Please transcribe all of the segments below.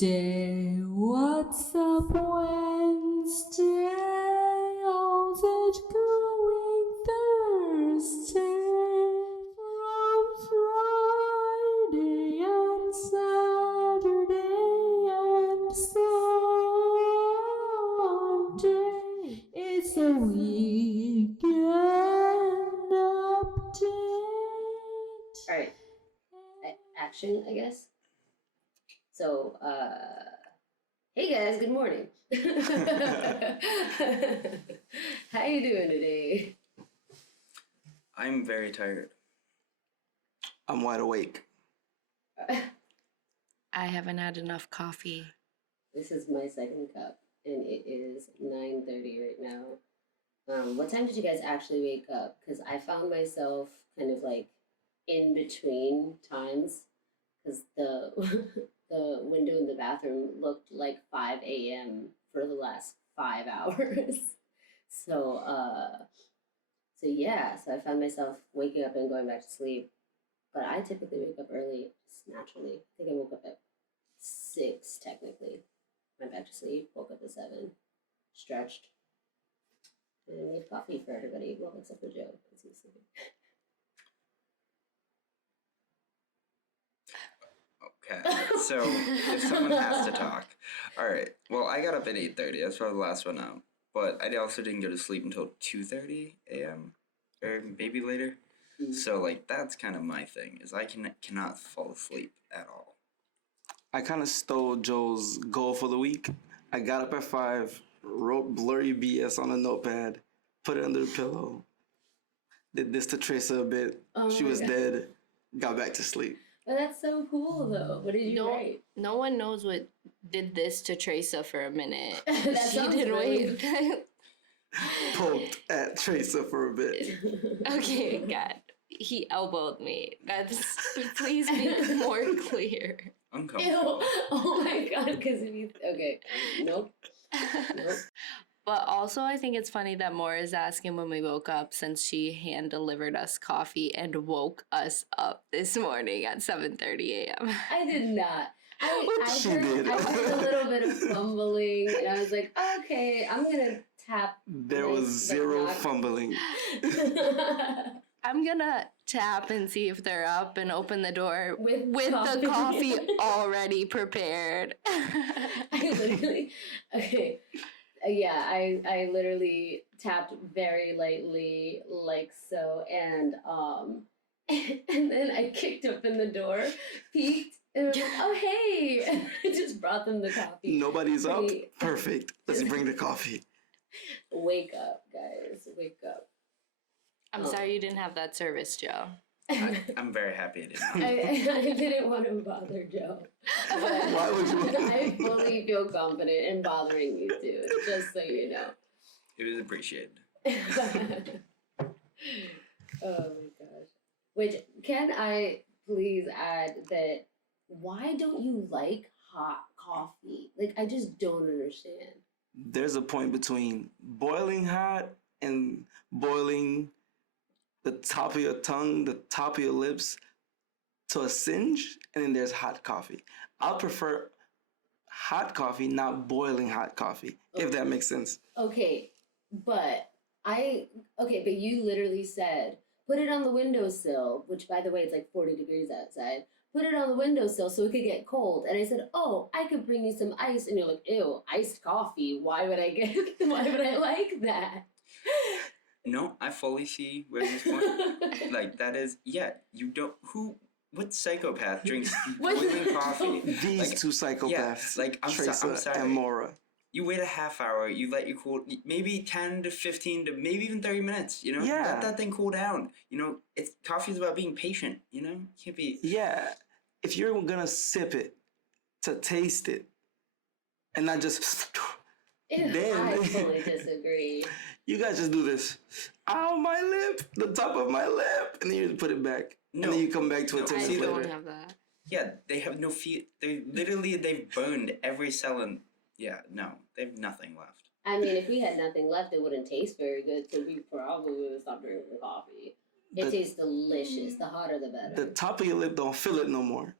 Tuesday, what's up Wednesday? How's it going Thursday? From Friday and Saturday and Sunday, it's a weekend update. All right, action, I guess. So, hey guys, good morning. How you doing today? I'm very tired. I'm wide awake. I haven't had enough coffee. This is my second cup, and it is 9:30 right now. What time did you guys actually wake up? Because I found myself kind of like in between times, because the the window in the bathroom looked like 5 a.m. for the last 5 hours. So yeah, so I found myself waking up and going back to sleep. But I typically wake up early, just naturally. I think I woke up at 6 technically. Went back to sleep, woke up at 7, stretched, and made coffee for everybody. Well, except for Joe, because he's sleeping. Okay, so if someone has to talk. All right, well, I got up at 8:30. That's probably the last one out. But I also didn't go to sleep until 2:30 a.m. or maybe later. So, like, that's kind of my thing, is I cannot fall asleep at all. I kind of stole Joe's goal for the week. I got up at 5, wrote blurry BS on a notepad, put it under the pillow, did this to Treasa a bit. She was dead, got back to sleep. But that's so cool, though. What did you write? No one knows what did this to Treasa for a minute. That sounds wait. Poked at Treasa for a bit. Okay, God. He elbowed me. Please make it more clear. Uncomfortable. Ew. Oh my god, because if you... Okay. Nope. But also, I think it's funny that Mora is asking when we woke up, since she hand-delivered us coffee and woke us up this morning at 7:30 a.m. I did not. I did. heard a little bit of fumbling, and I was like, okay, I'm going to tap. There was zero fumbling. I'm gonna tap and see if they're up and open the door with coffee. the coffee already prepared. I literally... Okay. Yeah, I literally tapped very lightly, like so, and then I kicked open the door, peeked, and I was like, oh hey, and I just brought them the coffee. Nobody's up? Perfect. Let's bring the coffee. Wake up, guys, wake up. I'm sorry you didn't have that service, Joe. I'm very happy I didn't. I didn't want to bother Joe. Why would you? I fully feel confident in bothering you too, just so you know. It was appreciated. Oh my gosh. Which, can I please add that why don't you like hot coffee? Like, I just don't understand. There's a point between boiling hot and boiling the top of your tongue, the top of your lips to a singe, and then there's hot coffee. I'll prefer hot coffee, not boiling hot coffee, if that makes sense. Okay, but you literally said, put it on the windowsill, which by the way, it's like 40 degrees outside. Put it on the windowsill so it could get cold. And I said, oh, I could bring you some ice. And you're like, ew, iced coffee. Why would I like that? No, I fully see where this point. Like, that is, yeah, you don't, what psychopath drinks boiling coffee? These two psychopaths, yeah, like, I'm Treasa sorry. and Mora. You wait a half hour, you let you cool, maybe 10 to 15 to maybe even 30 minutes, you know? Yeah. Let that thing cool down. You know, coffee's about being patient, you know? Can't be... Yeah. If you're gonna sip it to taste it and not just... Then I fully disagree. You guys just do this. Ow, my lip! The top of my lip! And then you put it back. No. And then you come back to it 10 minutes I later. don't have that. Yeah, they have no feel. They've burned every cell in... Yeah, no, they have nothing left. I mean, if we had nothing left, it wouldn't taste very good, so we probably would have stopped drinking coffee. It tastes delicious. The hotter, the better. The top of your lip don't feel it no more.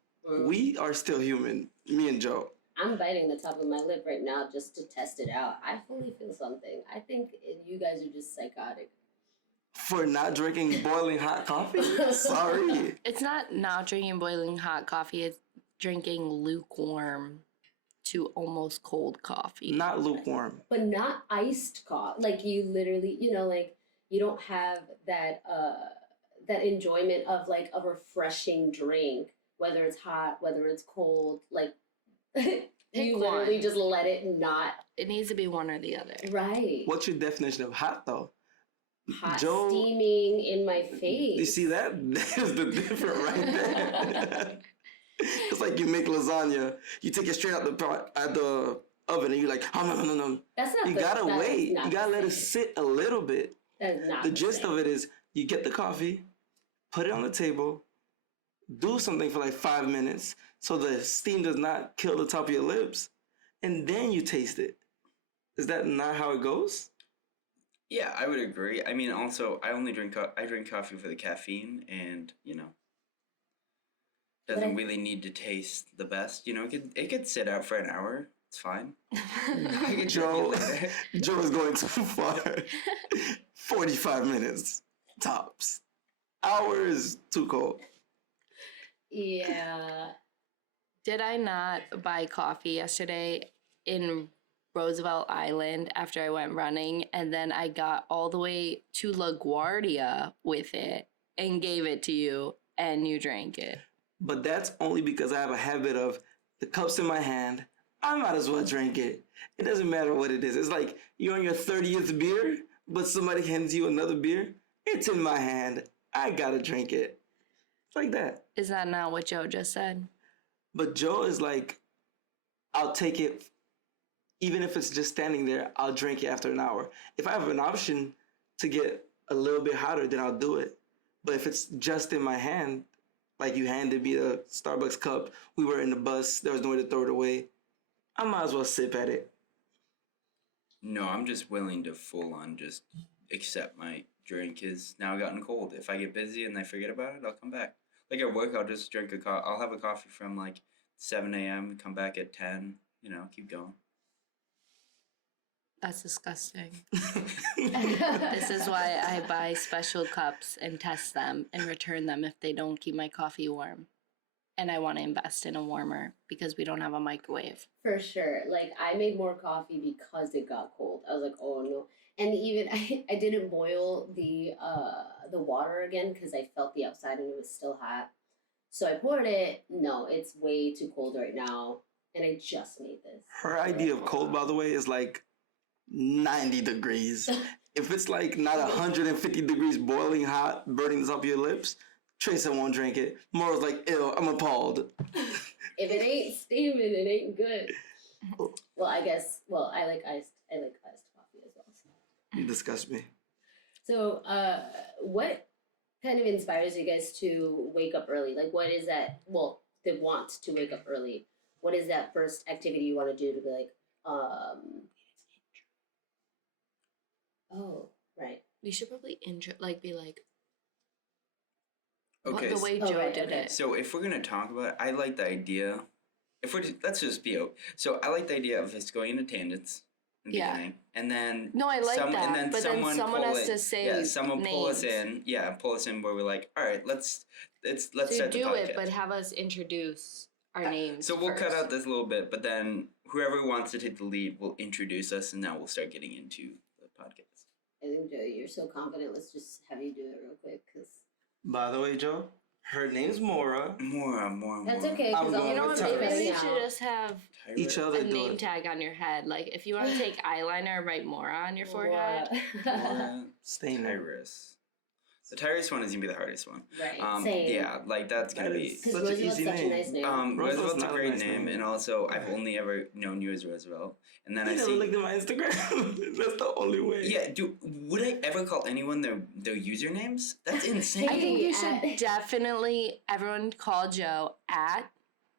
We are still human. Me and Joe. I'm biting the top of my lip right now just to test it out. I fully feel something. I think you guys are just psychotic. For not drinking boiling hot coffee? Sorry. It's not drinking boiling hot coffee. It's drinking lukewarm to almost cold coffee. Not lukewarm. But not iced coffee. Like you literally, like you don't have that that enjoyment of like a refreshing drink, whether it's hot, whether it's cold. Like you literally one. just let it not. It needs to be one or the other. Right. What's your definition of hot though? Hot Joe- steaming in my face. You see that? There's the difference right there. It's like you make lasagna. You take it straight out the pot at the oven, and you're like, oh no. That's not. You the, gotta that is wait. not You the gotta let it same. sit a little bit. That is not The gist same. of it is you get the coffee, put it on the table, do something for like 5 minutes so the steam does not kill the top of your lips, and then you taste it. Is that not how it goes? Yeah, I would agree. I mean, also, I only drink coffee for the caffeine, and doesn't really need to taste the best. It could sit out for an hour. It's fine. I could Joe, drink it later. Joe is going too far. 45 minutes tops. Hour is too cold. Yeah. Did I not buy coffee yesterday in Roosevelt Island after I went running, and then I got all the way to LaGuardia with it and gave it to you, and you drank it? But that's only because I have a habit of the cup's in my hand. I might as well drink it. It doesn't matter what it is. It's like you're on your 30th beer, but somebody hands you another beer. It's in my hand. I gotta drink it. It's like that. Is that not what Joe just said? But Joe is like, I'll take it, even if it's just standing there, I'll drink it after an hour. If I have an option to get a little bit hotter, then I'll do it. But if it's just in my hand, like you handed me a Starbucks cup, we were in the bus, there was no way to throw it away, I might as well sip at it. No, I'm just willing to full on just accept my drink is now gotten cold. If I get busy and I forget about it, I'll come back. Like at work, I'll just drink I'll have a coffee from like 7 a.m., come back at 10, keep going. That's disgusting. This is why I buy special cups and test them and return them if they don't keep my coffee warm. And I want to invest in a warmer because we don't have a microwave. For sure. Like I made more coffee because it got cold. I was like, oh no. And even I didn't boil the water again because I felt the outside and it was still hot. So I poured it. No, it's way too cold right now. And I just made this. Her idea of cold, by the way, is like 90 degrees. If it's like not 150 degrees boiling hot, burning the top of your lips, Treasa won't drink it. Mora's like, ew, I'm appalled. If it ain't steaming, it ain't good. Well, I like iced coffee as well. You disgust me. So, what kind of inspires you guys to wake up early? Like, what is that? Well, the want to wake up early. What is that first activity you want to do to be like, oh, right. We should probably be like, Okay. the way Oh, Joe right, did okay. it. So if we're gonna talk about it, I like the idea. Let's just be open. So I like the idea of us going in attendance in the Yeah. beginning, and then No, I like that, and then but then someone pull has to say someone pull us names. in. Pull us in where we're like, all right, let's So start the do podcast. it, but have us introduce our names. So we'll cut first. out this little bit, but then whoever wants to take the lead will introduce us, and now we'll start getting into the podcast. I think, Joe, you're so confident. Let's just have you do it real quick, because By the way, Joe, her name's Mora. More. that's okay. I'm Because going You know with what? Maybe Tiirous. we should just have Each Tiirous. other a do name it. tag on your head. Like, if you want to take eyeliner, write Mora on your forehead. Mora, Stain her. Tiirous. The Tiirous one is gonna be the hardest one. Right. Same. Yeah, like that's gonna That be. is Because such an Roosevelt's easy such a name. nice name. Roosevelt's Roosevelt's a not a great nice name, name. and also I've only ever known you as Roosevelt. And then You I never see. looked at my Instagram. That's the only way. Yeah, would I ever call anyone their usernames? That's insane. I think you At- should definitely, everyone call Joe at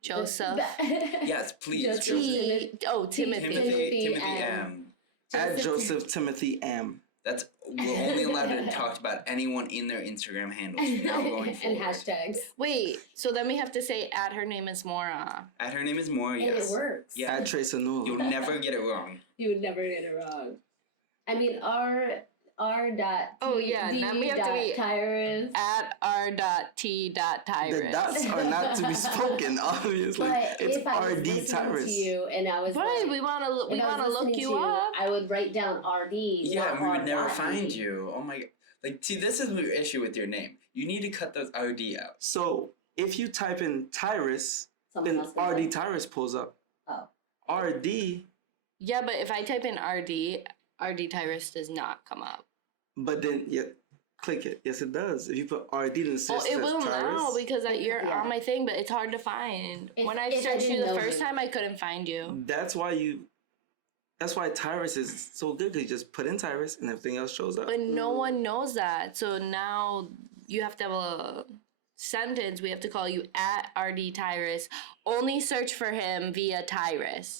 Joseph Yes, please. Joseph. Joseph. Timothy. Timothy Timothy M. At Joseph Timothy M. We're only allowed to talk about anyone in their Instagram handles from now going and forward. hashtags. Wait, so then we have to say at her name is Mora. At her name is Mora, And yes. it works. Yeah. At Treasa Newell. You'll never get it wrong. You would never get it wrong. I mean, R dot Oh, yeah, now we have to be Tiirous. At r.t.Tiirous. The dots are not to be spoken, obviously. But It's if I was RD listening to Tiirous. you and I was Right, like, we want to if I was look listening you to up. I would write down RD. Yeah, not we would never RD. find you. Oh my god. Like, see, this is my issue with your name. You need to cut those RD out. So if you type in Tiirous, Someone then else can RD say, Tiirous pulls up. Oh. RD, Yeah, but if I type in RD Tiirous does not come up. but then click it. Yes, it does. If you put RD, then it says Oh, it will now Tiirous. because you're Yeah. on my thing, but it's hard to find. If- When I if I searched you didn't the know first you. time, I couldn't find you. That's why Tiirous is so good, because you just put in Tiirous and everything else shows up. But no one knows that. So now you have to have a sentence. We have to call you at RD Tiirous. Only search for him via Tiirous.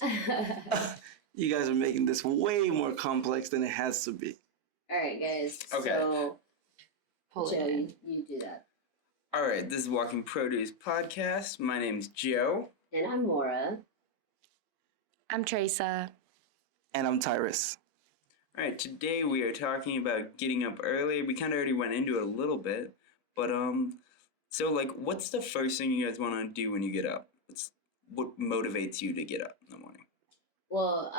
You guys are making this way more complex than it has to be. All right, guys. Okay. So, Pull it Joe, in. you do that. All right, this is Walking Produce Podcast. My name's Joe. And I'm Mora. I'm Treasa. And I'm Tiirous. All right, today we are talking about getting up early. We kind of already went into it a little bit, but so like, what's the first thing you guys want to do when you get up? What motivates you to get up in the morning? Well,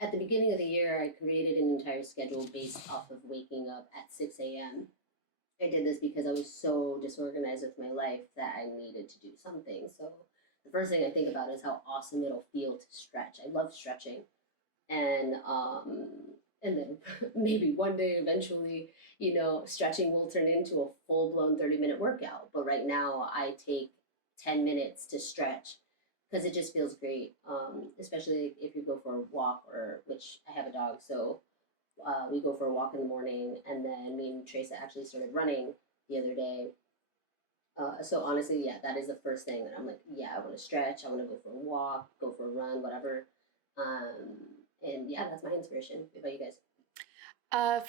at the beginning of the year, I created an entire schedule based off of waking up at 6 a.m. I did this because I was so disorganized with my life that I needed to do something. So the first thing I think about is how awesome it'll feel to stretch. I love stretching. And then maybe one day eventually, stretching will turn into a full-blown 30-minute workout. But right now I take 10 minutes to stretch because it just feels great, especially if you go for a walk, which I have a dog, so we go for a walk in the morning, and then me and Treasa actually started running the other day. So honestly, yeah, that is the first thing that I'm like, yeah, I want to stretch, I want to go for a walk, go for a run, whatever. And yeah, that's my inspiration. What about you guys?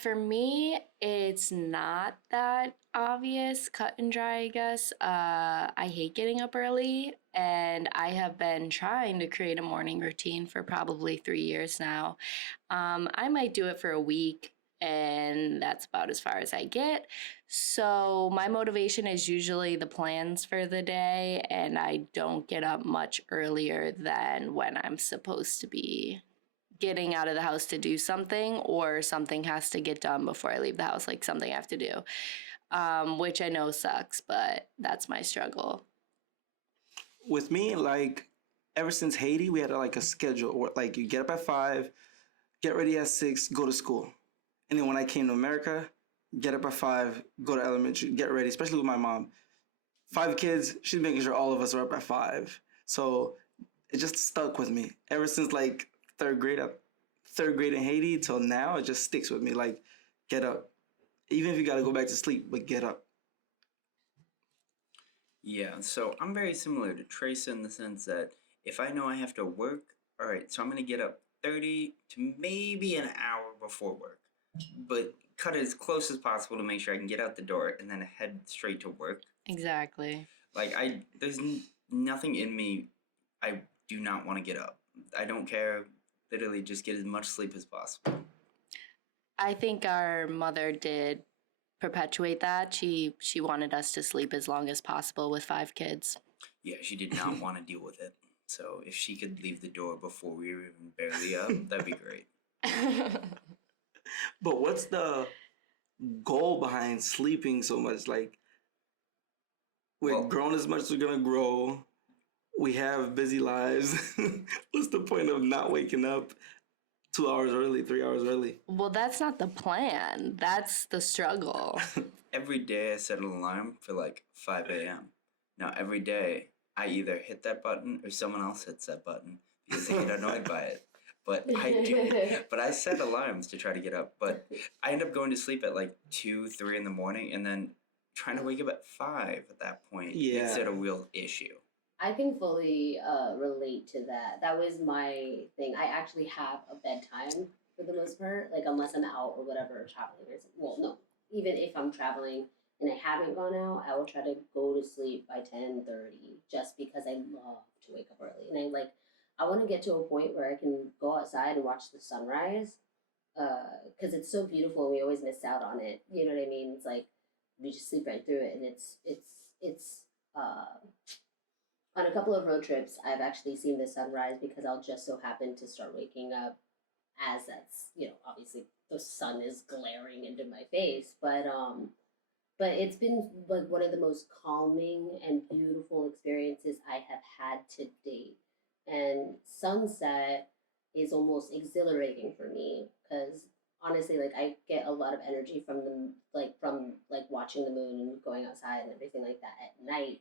For me, it's not that obvious, cut and dry, I guess. I hate getting up early, and I have been trying to create a morning routine for probably 3 years now. I might do it for a week, and that's about as far as I get. So my motivation is usually the plans for the day, and I don't get up much earlier than when I'm supposed to be getting out of the house to do something, or something has to get done before I leave the house, like something I have to do, which I know sucks, but that's my struggle. With me, like, ever since Haiti, we had like a schedule where, like, you get up at 5, get ready at 6, go to school. And then when I came to America, get up at 5, go to elementary, get ready, especially with my mom. 5 kids, she's making sure all of us are up at 5. So it just stuck with me ever since like third grade in Haiti till now. It just sticks with me. Like, get up, even if you got to go back to sleep, but get up. Yeah, so I'm very similar to Treasa in the sense that if I know I have to work, all right, so I'm going to get up 30 to maybe an hour before work, but cut it as close as possible to make sure I can get out the door and then head straight to work. Exactly. Like, there's nothing in me, I do not want to get up. I don't care, literally just get as much sleep as possible. I think our mother did perpetuate that. She wanted us to sleep as long as possible with 5 kids. Yeah, she did not want to deal with it. So if she could leave the door before we were even barely up, that'd be great. But what's the goal behind sleeping so much? Like, we're grown as much as we're gonna grow. We have busy lives. What's the point of not waking up 2 hours early, 3 hours early? Well, that's not the plan. That's the struggle. Every day I set an alarm for like 5 a.m. Now every day I either hit that button or someone else hits that button because they get annoyed by it. But I set alarms to try to get up. But I end up going to sleep at like 2, 3 in the morning, and then trying to wake up at 5 at that point makes it a real issue. I can fully relate to that. That was my thing. I actually have a bedtime for the most part. Like unless I'm out or whatever traveling or something. Well, no, even if I'm traveling and I haven't gone out, I will try to go to sleep by 10:30 just because I love to wake up early. And I want to get to a point where I can go outside and watch the sunrise because it's so beautiful and we always miss out on it. You know what I mean? It's like we just sleep right through it, and it's on a couple of road trips, I've actually seen the sunrise because I'll just so happen to start waking up as that's, obviously the sun is glaring into my face, but it's been like one of the most calming and beautiful experiences I have had to date. And sunset is almost exhilarating for me because honestly, like I get a lot of energy from watching the moon and going outside and everything like that at night.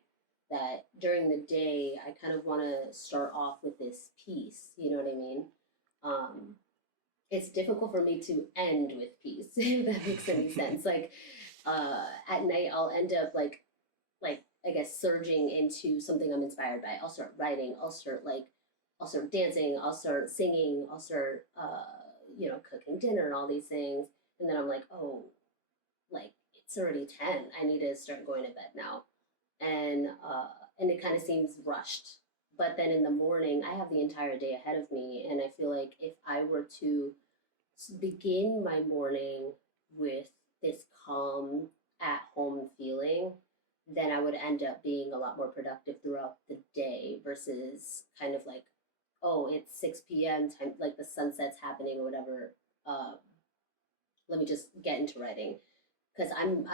That during the day, I kind of want to start off with this peace. You know what I mean? Um, it's difficult for me to end with peace, if that makes any sense. Like at night, I'll end up like I guess surging into something I'm inspired by. I'll start writing. I'll start dancing. I'll start singing. I'll start cooking dinner and all these things. And then I'm like, oh, like it's already 10. I need to start going to bed now. And it kind of seems rushed. But then in the morning, I have the entire day ahead of me, and I feel like if I were to begin my morning with this calm, at home feeling, then I would end up being a lot more productive throughout the day versus kind of like, oh, it's 6 p.m. time, like the sunset's happening or whatever. Let me just get into writing because I'm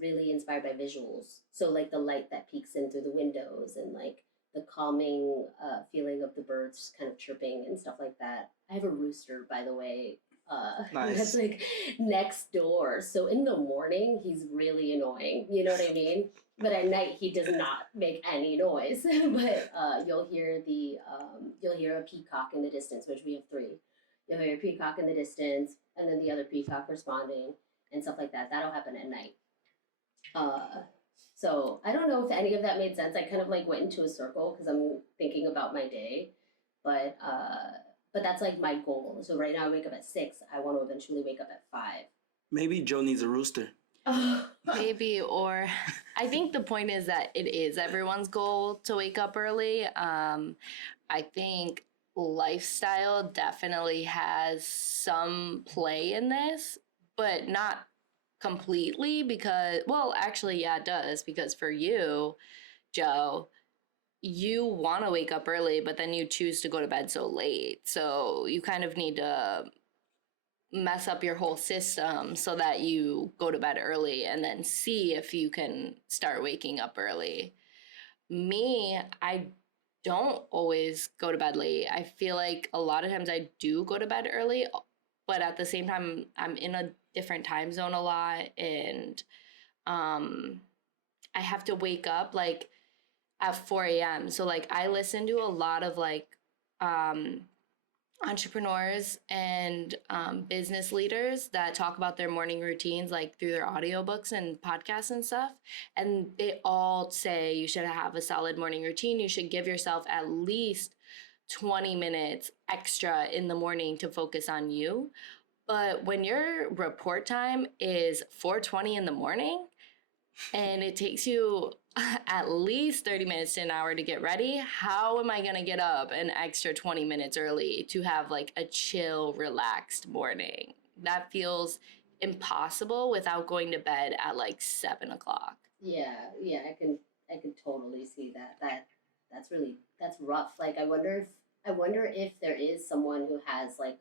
really inspired by visuals. So like the light that peeks in through the windows and like the calming feeling of the birds kind of chirping and stuff like that. I have a rooster, by the way, Nice. that's like next door. So in the morning, he's really annoying. You know what I mean? But at night, he does not make any noise. But you'll hear a peacock in the distance, which we have three. You'll hear a peacock in the distance, and then the other peacock responding and stuff like that. That'll happen at night. So I don't know if any of that made sense. I kind of like went into a circle because I'm thinking about my day, but that's like my goal. So right now I wake up at 6. I want to eventually wake up at 5. Maybe Joe needs a rooster. Maybe, or I think the point is that it is everyone's goal to wake up early. I think lifestyle definitely has some play in this, but not completely because, well, actually, yeah, it does. Because for you, Joe, you want to wake up early, but then you choose to go to bed so late. So you kind of need to mess up your whole system so that you go to bed early and then see if you can start waking up early. Me, I don't always go to bed late. I feel like a lot of times I do go to bed early, but at the same time, I'm in a different time zone a lot, and I have to wake up like at 4 a.m. So like I listen to a lot of like entrepreneurs and business leaders that talk about their morning routines like through their audiobooks and podcasts and stuff, and they all say you should have a solid morning routine. You should give yourself at least 20 minutes extra in the morning to focus on you. But when your report time is 4:20 in the morning and it takes you at least 30 minutes to an hour to get ready, how am I going to get up an extra 20 minutes early to have like a chill, relaxed morning? That feels impossible without going to bed at like 7 o'clock. Yeah, I can totally see that. That's rough. Like I wonder if there is someone who has like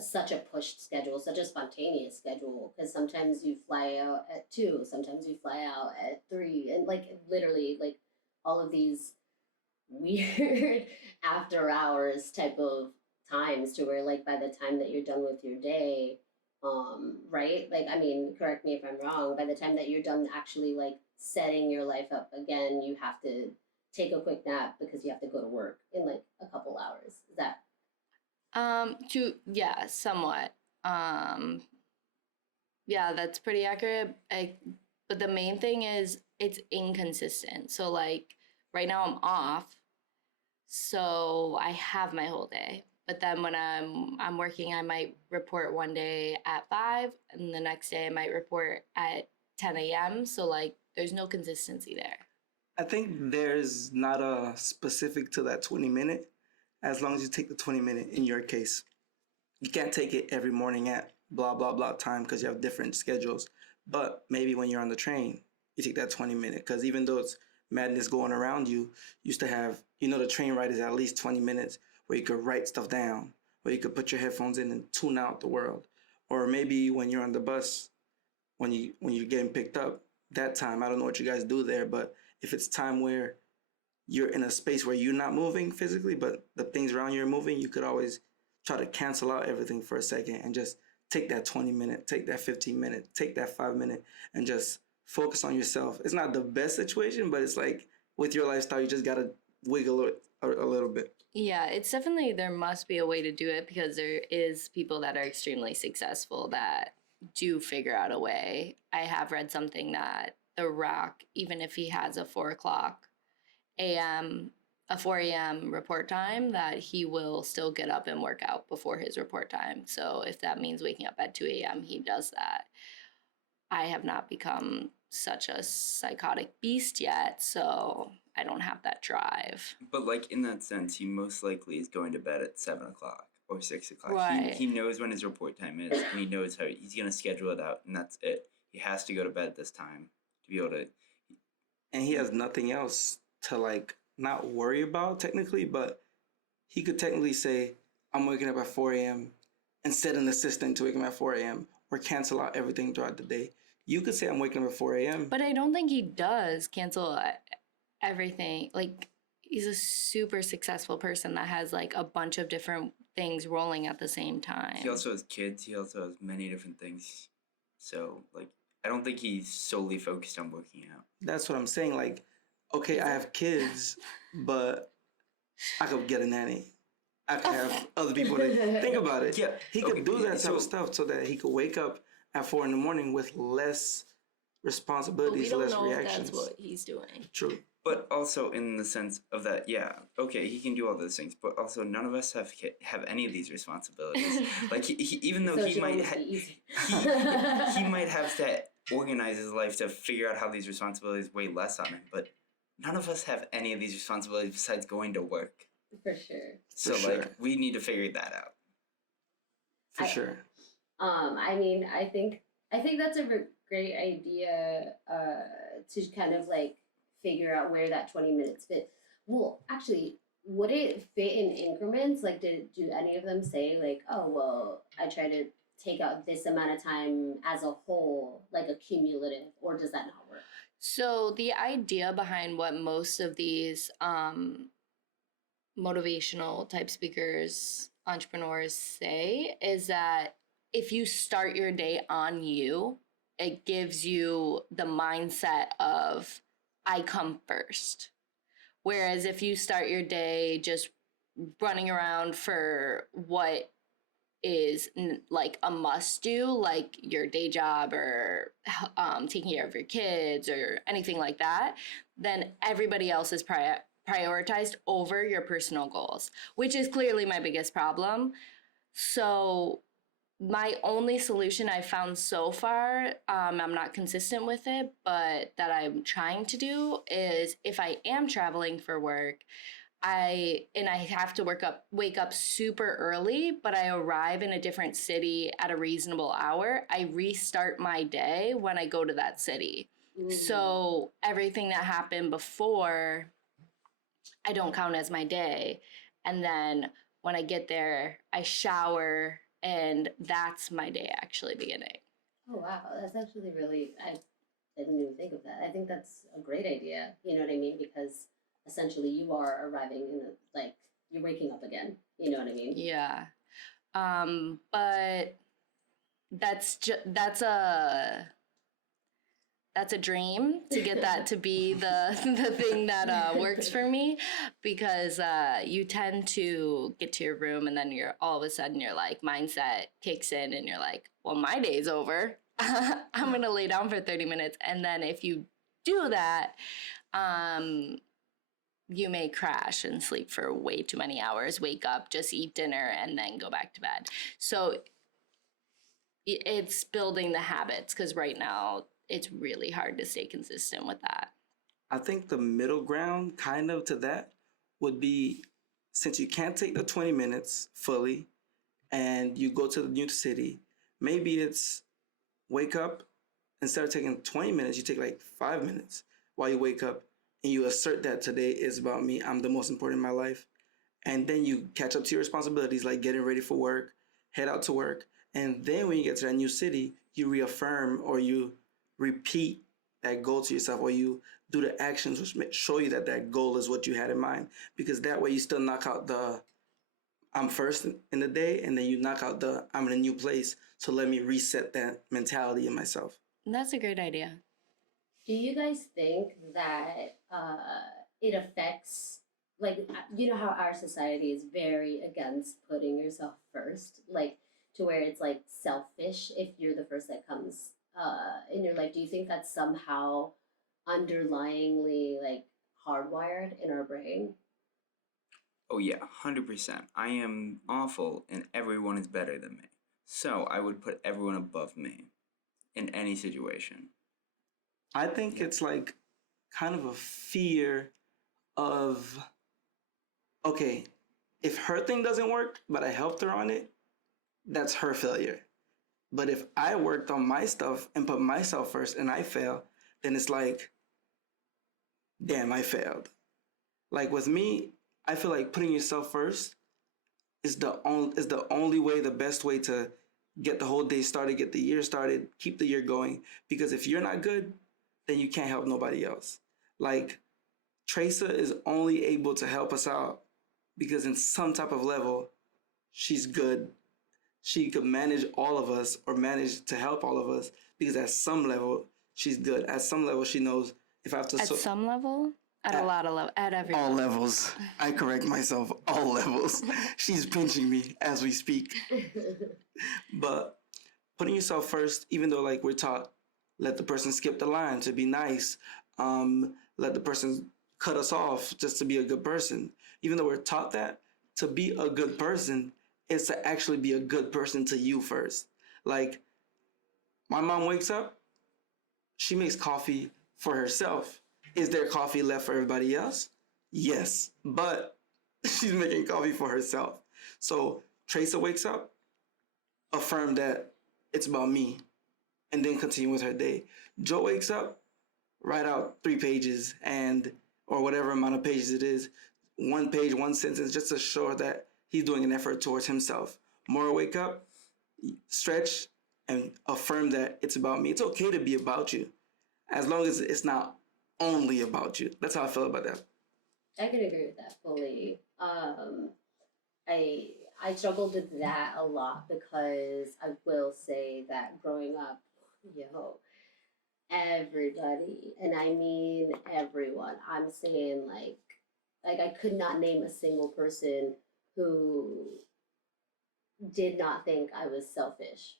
such a pushed schedule, such a spontaneous schedule, because sometimes you fly out at 2, sometimes you fly out at 3, and like literally like all of these weird after hours type of times to where like by the time that you're done with your day, right? Like I mean, correct me if I'm wrong, by the time that you're done actually like setting your life up again, you have to take a quick nap because you have to go to work in like a couple hours. Is that Yeah, somewhat. Yeah, that's pretty accurate. But the main thing is it's inconsistent. So like right now I'm off, so I have my whole day. But then when I'm working, I might report one day at 5, and the next day I might report at 10 a.m. So like, there's no consistency there. I think there's not a specific to that 20-minute, as long as you take the 20-minute in your case. You can't take it every morning at blah, blah, blah time because you have different schedules. But maybe when you're on the train, you take that 20-minute because even though it's madness going around you, you used to have, the train ride is at least 20 minutes where you could write stuff down, where you could put your headphones in and tune out the world. Or maybe when you're on the bus, when you're getting picked up, that time, I don't know what you guys do there, but if it's time where you're in a space where you're not moving physically, but the things around you are moving, you could always try to cancel out everything for a second and just take that 20-minute, take that 15-minute, take that 5-minute, and just focus on yourself. It's not the best situation, but it's like with your lifestyle, you just gotta wiggle it a little bit. Yeah, it's definitely, there must be a way to do it because there is people that are extremely successful that do figure out a way. I have read something that The Rock, even if he has a 4 a.m. report time, that he will still get up and work out before his report time. So if that means waking up at 2 a.m., he does that. I have not become such a psychotic beast yet, so I don't have that drive. But like in that sense, he most likely is going to bed at 7 o'clock or 6 o'clock. Right. He knows when his report time is, and he knows how he's going to schedule it out, and that's it. He has to go to bed at this time to be able to. And he has nothing else to like not worry about technically, but he could technically say, I'm waking up at 4 a.m. and set an assistant to wake him at 4 a.m. or cancel out everything throughout the day. You could say I'm waking up at 4 a.m. But I don't think he does cancel everything. Like, he's a super successful person that has like a bunch of different things rolling at the same time. He also has kids. He also has many different things. So, like, I don't think he's solely focused on working out. That's what I'm saying. Like, okay, I have kids, but I could get a nanny. I could have other people to think about it. Yeah, He could okay, do that type so- of stuff so that he could wake up at 4 a.m. with less But we responsibilities, don't less know reactions. if that's what he's doing. True. But also in the sense of that, yeah, okay, he can do all those things, but also none of us have any of these responsibilities. Like he even though So it he should might almost be easy. he might have to organize his life to figure out how these responsibilities weigh less on him, but none of us have any of these responsibilities besides going to work. For sure. So For like sure. we need to figure that out. For I- sure. I mean, I think that's a great idea to kind of like figure out where that 20 minutes fit. Well, actually, would it fit in increments? Like, do any of them say like, oh, well, I try to take out this amount of time as a whole, like a cumulative, or does that not work? So the idea behind what most of these motivational type speakers, entrepreneurs say is that if you start your day on you, it gives you the mindset of I come first. Whereas if you start your day just running around for what is like a must do, like your day job or taking care of your kids or anything like that, then everybody else is prioritized over your personal goals, which is clearly my biggest problem. So my only solution I've found so far, I'm not consistent with it, but that I'm trying to do is if I am traveling for work, I have to wake up super early, but I arrive in a different city at a reasonable hour. I restart my day when I go to that city. So everything that happened before, I don't count as my day. And then when I get there, I shower, and that's my day actually beginning. Oh wow, that's actually really I didn't even think of that. I think that's a great idea. You know what I mean? Because essentially you are arriving in like you're waking up again. You know what I mean? Yeah. But that's a dream to get that to be the thing that works for me, because you tend to get to your room and then you're all of a sudden your like mindset kicks in and you're like, well, my day's over. I'm gonna lay down for 30 minutes. And then if you do that, you may crash and sleep for way too many hours, wake up, just eat dinner, and then go back to bed. So it's building the habits, because right now it's really hard to stay consistent with that. I think the middle ground kind of to that would be, since you can't take the 20 minutes fully and you go to the new city, maybe it's wake up, instead of taking 20 minutes, you take like 5 minutes while you wake up and you assert that today is about me. I'm the most important in my life. And then you catch up to your responsibilities, like getting ready for work, head out to work. And then when you get to that new city, you reaffirm or you repeat that goal to yourself, or you do the actions which show you that that goal is what you had in mind. Because that way you still knock out the I'm first in the day, and then you knock out the I'm in a new place. So let me reset that mentality in myself. And that's a great idea. Do you guys think that it affects, like, you know how our society is very against putting yourself first, like to where it's like selfish if you're the first that comes in your life? Do you think that's somehow underlyingly like hardwired in our brain? Oh yeah, 100%. I am awful and everyone is better than me. So I would put everyone above me in any situation. I think it's like kind of a fear of, okay, if her thing doesn't work, but I helped her on it, that's her failure. But if I worked on my stuff and put myself first and I fail, then it's like, damn, I failed. Like with me, I feel like putting yourself first is the only way, the best way to get the whole day started, get the year started, keep the year going. Because if you're not good, then you can't help nobody else. Like Treasa is only able to help us out because in some type of level, she's good. She could manage all of us or manage to help all of us because at some level, she's good. At some level, she knows if I have to... At some level? At a lot of level, at every all level. levels. I correct myself, all levels. She's pinching me as we speak. But putting yourself first, even though like we're taught, let the person skip the line to be nice, let the person cut us off just to be a good person. Even though we're taught that, to be a good person is to actually be a good person to you first. Like, my mom wakes up, she makes coffee for herself. Is there coffee left for everybody else? Yes, but she's making coffee for herself. So Treasa wakes up, affirm that it's about me, and then continue with her day. Joe wakes up, write out 3 pages or whatever amount of pages it is, 1 page, 1 sentence, just to show that he's doing an effort towards himself. Mora wake up, stretch, and affirm that it's about me. It's okay to be about you, as long as it's not only about you. That's how I feel about that. I can agree with that fully. I struggled with that a lot because I will say that growing up, everybody, and I mean everyone. I'm saying like I could not name a single person who did not think I was selfish,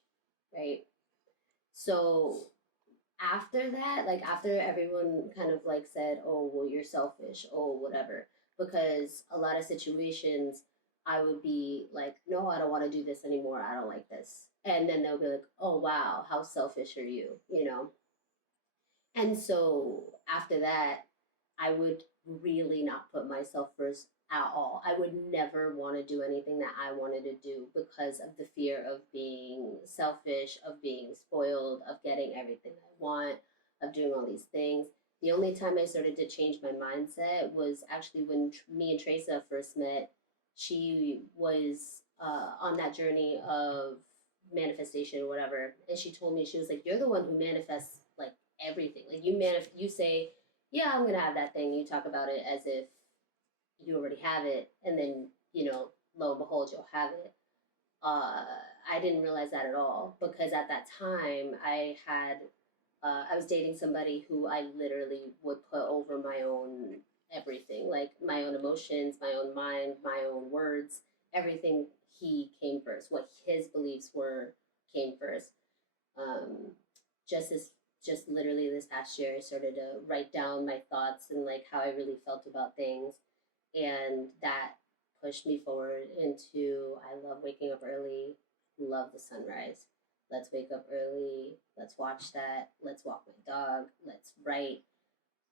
right? So after that, like after everyone kind of like said, "Oh, well, you're selfish," oh, whatever, because a lot of situations I would be like, "No, I don't want to do this anymore. I don't like this," and then they'll be like, "Oh, wow, how selfish are you?" You know. And so after that, I would really not put myself first at all. I would never want to do anything that I wanted to do because of the fear of being selfish, of being spoiled, of getting everything I want, of doing all these things. The only time I started to change my mindset was actually when me and Treasa first met. She was on that journey of manifestation or whatever, and she told me, she was like, "You're the one who manifests like everything. Like you say, yeah, I'm gonna have that thing. You talk about it as if you already have it, and then lo and behold, you'll have it." I didn't realize that at all because at that time I was dating somebody who I literally would put over my own everything, like my own emotions, my own mind, my own words, everything. He came first. What his beliefs were came first. Just as just literally this past year, I started to write down my thoughts and like how I really felt about things. And that pushed me forward into I love waking up early, love the sunrise. Let's wake up early, let's watch that, let's walk my dog, let's write,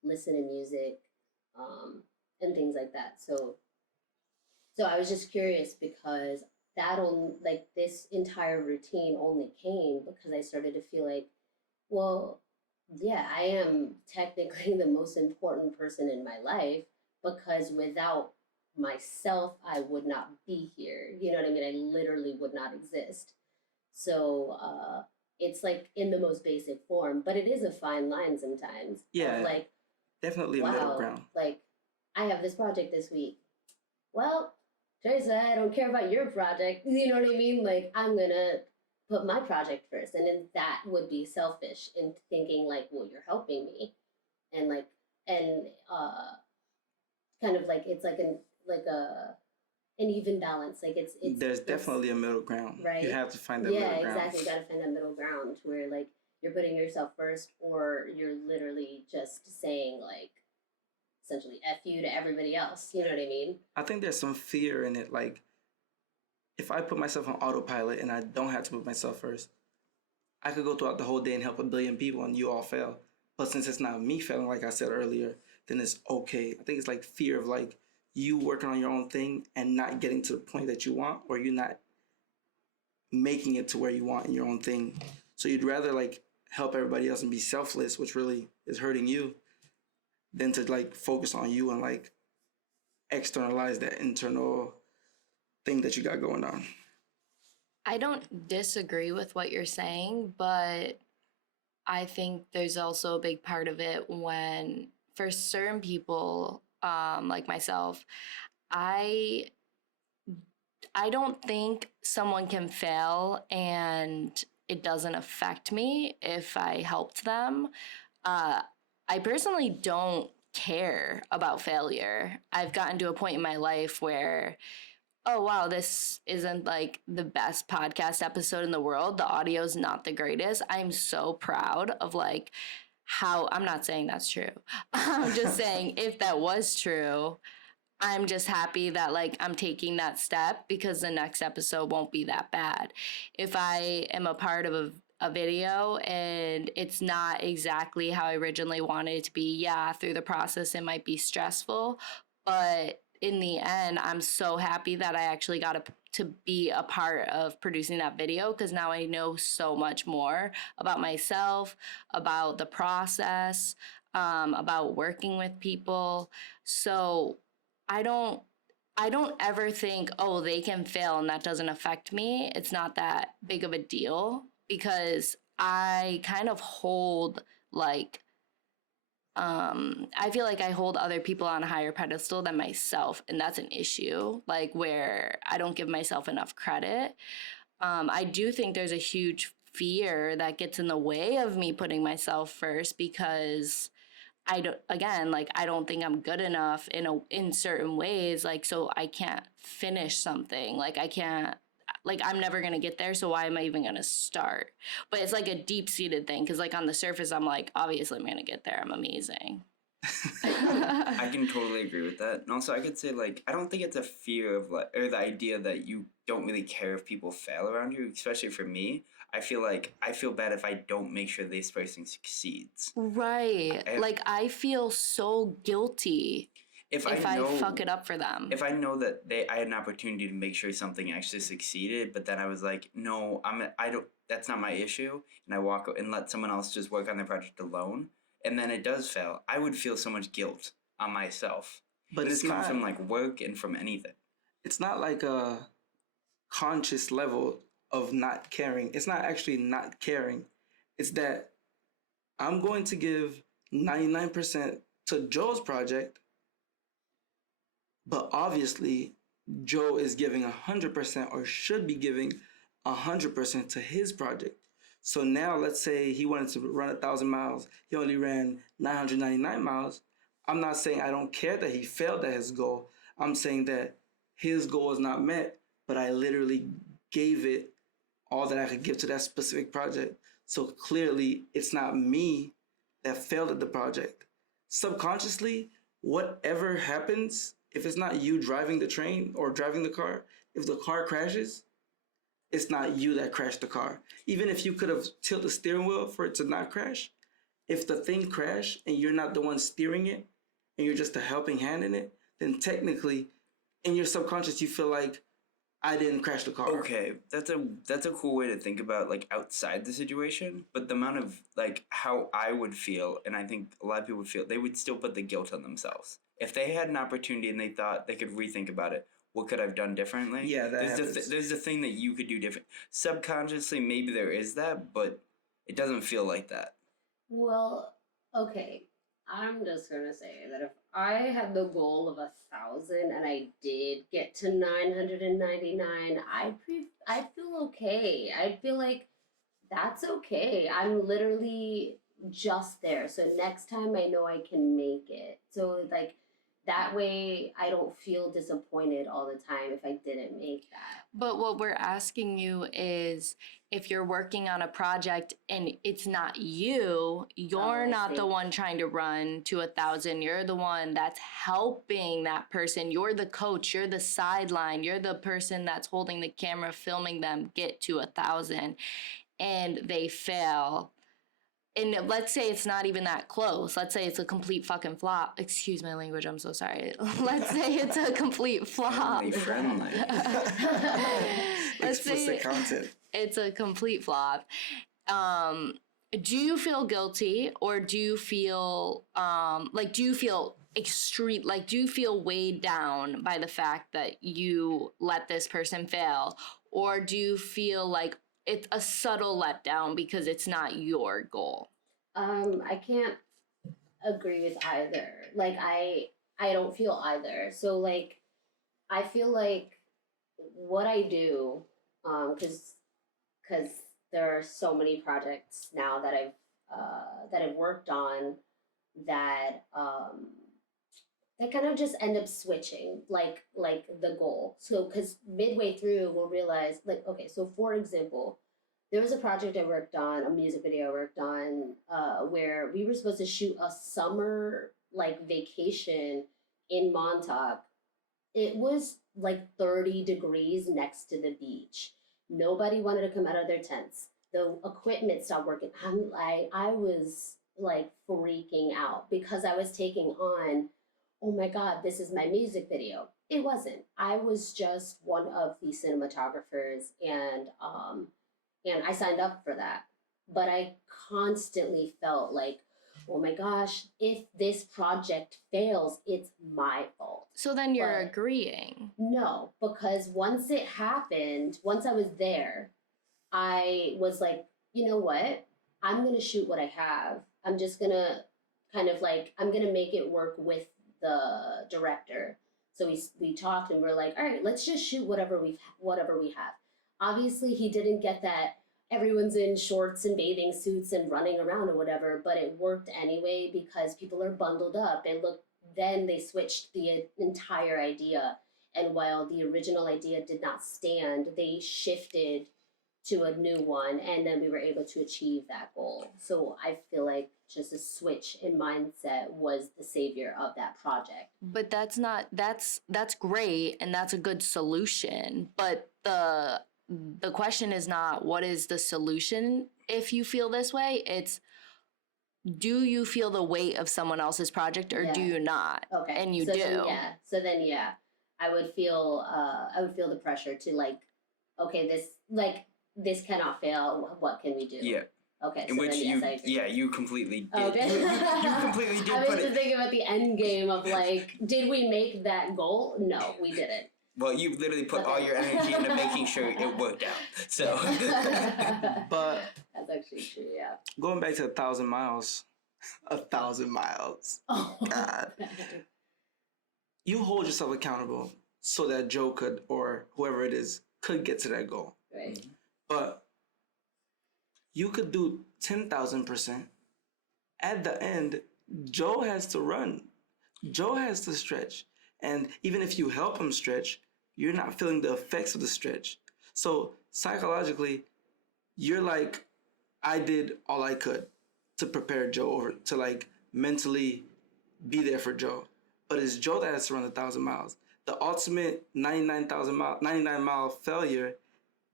listen to music, and things like that. So I was just curious because like this entire routine only came because I started to feel like, well, yeah, I am technically the most important person in my life because without myself, I would not be here. You know what I mean? I literally would not exist. So it's like in the most basic form, but it is a fine line sometimes. Yeah, Of like, definitely a middle wow, ground. like I have this project this week. Well, Treasa, I don't care about your project. You know what I mean? Like I'm gonna put my project first, and then that would be selfish in thinking like, well, you're helping me, and like, and kind of like it's like an even balance. Like There's it's definitely a middle ground. right. You have to find that Yeah, middle ground. exactly. You got to find that middle ground where like you're putting yourself first, or you're literally just saying like essentially "f you" to everybody else. You know what I mean? I think there's some fear in it. Like, if I put myself on autopilot and I don't have to put myself first, I could go throughout the whole day and help a billion people and you all fail. But since it's not me failing, like I said earlier, then it's okay. I think it's like fear of like you working on your own thing and not getting to the point that you want, or you not making it to where you want in your own thing. So you'd rather like help everybody else and be selfless, which really is hurting you, than to like focus on you and like externalize that internal thing that you got going on. I don't disagree with what you're saying, but I think there's also a big part of it when, for certain people, like myself, I don't think someone can fail and it doesn't affect me if I helped them. I personally don't care about failure. I've gotten to a point in my life where, oh wow, this isn't like the best podcast episode in the world. The audio's not the greatest. I'm so proud of like how, I'm not saying that's true. I'm just saying if that was true, I'm just happy that like I'm taking that step because the next episode won't be that bad. If I am a part of a video and it's not exactly how I originally wanted it to be, yeah, through the process it might be stressful, but in the end, I'm so happy that I actually got to be a part of producing that video, because now I know so much more about myself, about the process, about working with people. So I don't ever think, oh, they can fail and that doesn't affect me. It's not that big of a deal because I kind of hold like I feel like I hold other people on a higher pedestal than myself, and that's an issue, like where I don't give myself enough credit. I do think there's a huge fear that gets in the way of me putting myself first because I don't, again, like I don't think I'm good enough in certain ways, like so I can't finish something, like I can't, like I'm never gonna get there, so why am I even gonna start? But it's like a deep-seated thing because like on the surface I'm like, obviously I'm gonna get there, I'm amazing. I can totally agree with that. And also I could say like I don't think it's a fear of like, or the idea that you don't really care if people fail around you, especially for me. I feel bad if I don't make sure this person succeeds. Right. Like I feel so guilty if I fuck it up for them. If I know that I had an opportunity to make sure something actually succeeded, but then I was like, no, I don't. That's not my issue, and I walk and let someone else just work on their project alone, and then it does fail. I would feel so much guilt on myself. But this comes from like work and from anything. It's not like a conscious level of not caring. It's not actually not caring. It's that I'm going to give 99% to Joe's project, but obviously Joe is giving 100% or should be giving 100% to his project. So now let's say he wanted to run 1,000 miles. He only ran 999 miles. I'm not saying I don't care that he failed at his goal. I'm saying that his goal is not met, but I literally gave it all that I could give to that specific project. So clearly, it's not me that failed at the project. Subconsciously, whatever happens, if it's not you driving the train or driving the car, if the car crashes, it's not you that crashed the car. Even if you could have tilted the steering wheel for it to not crash, if the thing crashed and you're not the one steering it and you're just a helping hand in it, then technically in your subconscious you feel like I didn't crash the car. Okay, that's a cool way to think about like outside the situation, but the amount of like how I would feel, and I think a lot of people would feel, they would still put the guilt on themselves. If they had an opportunity and they thought they could rethink about it, what could I've done differently? Yeah, that happens. There's a thing that you could do different. Subconsciously, maybe there is that, but it doesn't feel like that. Well, okay. I'm just gonna say that if I had the goal of 1,000 and I did get to 999, I'd feel okay. I'd feel like that's okay. I'm literally just there. So next time I know I can make it. So like that way I don't feel disappointed all the time if I didn't make that. But what we're asking you is if you're working on a project and it's not you, you're I not see. the one trying to run to 1,000. You're the one that's helping that person. You're the coach. You're the sideline. You're the person that's holding the camera, filming them get to 1,000, and they fail. And let's say it's not even that close. Let's say it's a complete fucking flop. Excuse my language, I'm so sorry. Let's say it's a complete flop. Friendly. Let's say Explicit content. it's a complete flop. Do you feel guilty, or do you feel do you feel extreme, like do you feel weighed down by the fact that you let this person fail, or do you feel like it's a subtle letdown because it's not your goal? I can't agree with either. Like I don't feel either. So like I feel like what I do, because there are so many projects now that I've worked on that they kind of just end up switching like the goal. So because midway through we'll realize like, okay, so for example, there was a project I worked on, a music video I worked on, where we were supposed to shoot a summer like vacation in Montauk. It was like 30 degrees next to the beach. Nobody wanted to come out of their tents. The equipment stopped working. I was like freaking out because I was taking on, oh my God, this is my music video. It wasn't. I was just one of the cinematographers, and I signed up for that. But I constantly felt like, oh my gosh, if this project fails, it's my fault. So then you're But- agreeing. No, because once it happened, once I was there, I was like, you know what? I'm going to shoot what I have. I'm just going to kind of like, I'm going to make it work with the director. So we talked and we're like, all right, let's just shoot whatever we have. Obviously, he didn't get that everyone's in shorts and bathing suits and running around or whatever, but it worked anyway because people are bundled up. And look, then they switched the entire idea. And while the original idea did not stand, they shifted to a new one, and then we were able to achieve that goal. So I feel like just a switch in mindset was the savior of that project. But that's great, and that's a good solution. But the question is not what is the solution if you feel this way. It's, do you feel the weight of someone else's project, or do Yeah. you not? Okay. And you so do. Then I would feel the pressure to like, okay, this cannot fail. What can we do? Yeah. Okay. In so which then, you, yes, I agree. yeah, you completely did. Okay. You completely did I was put just it. thinking about the end game of like, did we make that goal? No, we didn't. Well, you literally put all your energy into making sure it worked out. So, But That's actually true, yeah. going back to 1,000 miles, 1,000 miles, Oh, God. You hold yourself accountable so that Joe could, or whoever it is, could get to that goal. right. But you could do 10,000%. At the end, Joe has to run. Joe has to stretch. And even if you help him stretch, you're not feeling the effects of the stretch. So psychologically, you're like I did all I could to prepare Joe over to like mentally be there for Joe. But it's Joe that has to run 1,000 miles. The ultimate 99 mile failure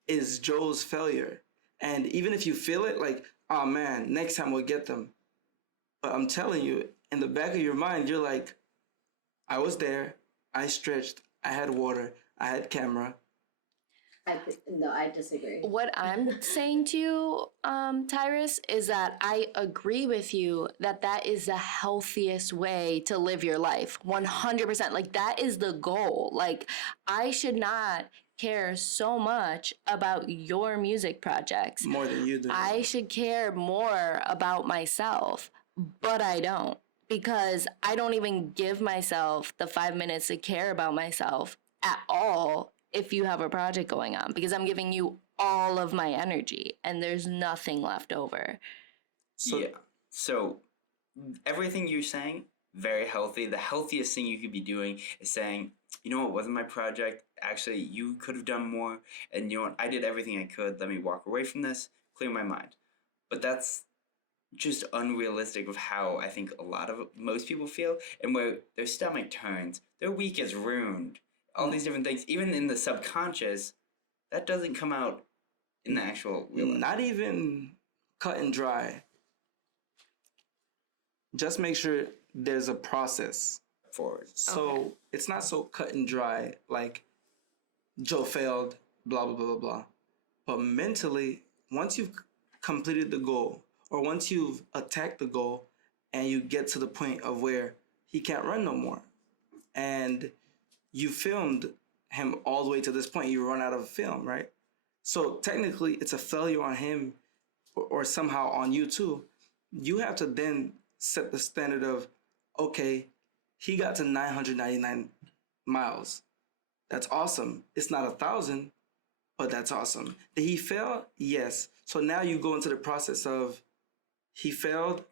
is Joe's failure. And even if you feel it, like, oh man, next time we'll get them. But I'm telling you, in the back of your mind, you're like, I was there, I stretched, I had water, I had camera. No, I disagree. What I'm saying to you, Tiirous, is that I agree with you that that is the healthiest way to live your life. 100%. Like, that is the goal. Like, I should not care so much about your music projects. More than you do. I should care more about myself, but I don't, because I don't even give myself the 5 minutes to care about myself at all if you have a project going on, because I'm giving you all of my energy and there's nothing left over. Yeah. So everything you're saying, very healthy. The healthiest thing you could be doing is saying, you know what, wasn't my project. Actually, you could have done more. And you know what, I did everything I could. Let me walk away from this, clear my mind. But that's just unrealistic of how I think most people feel, and where their stomach turns, their week is ruined. All these different things, even in the subconscious, that doesn't come out in the actual real life. Not even cut and dry. Just make sure there's a process. Forward. So it's not so cut and dry, like Joe failed, blah, blah, blah, blah, blah. But mentally, once you've completed the goal, or once you've attacked the goal, and you get to the point of where he can't run no more, and you filmed him all the way to this point, you run out of film, right? So technically, it's a failure on him, or somehow on you too. You have to then set the standard of, okay, he got to 999 miles. That's awesome. It's not 1,000, but that's awesome. Did he fail? Yes. So now you go into the process of, he failed.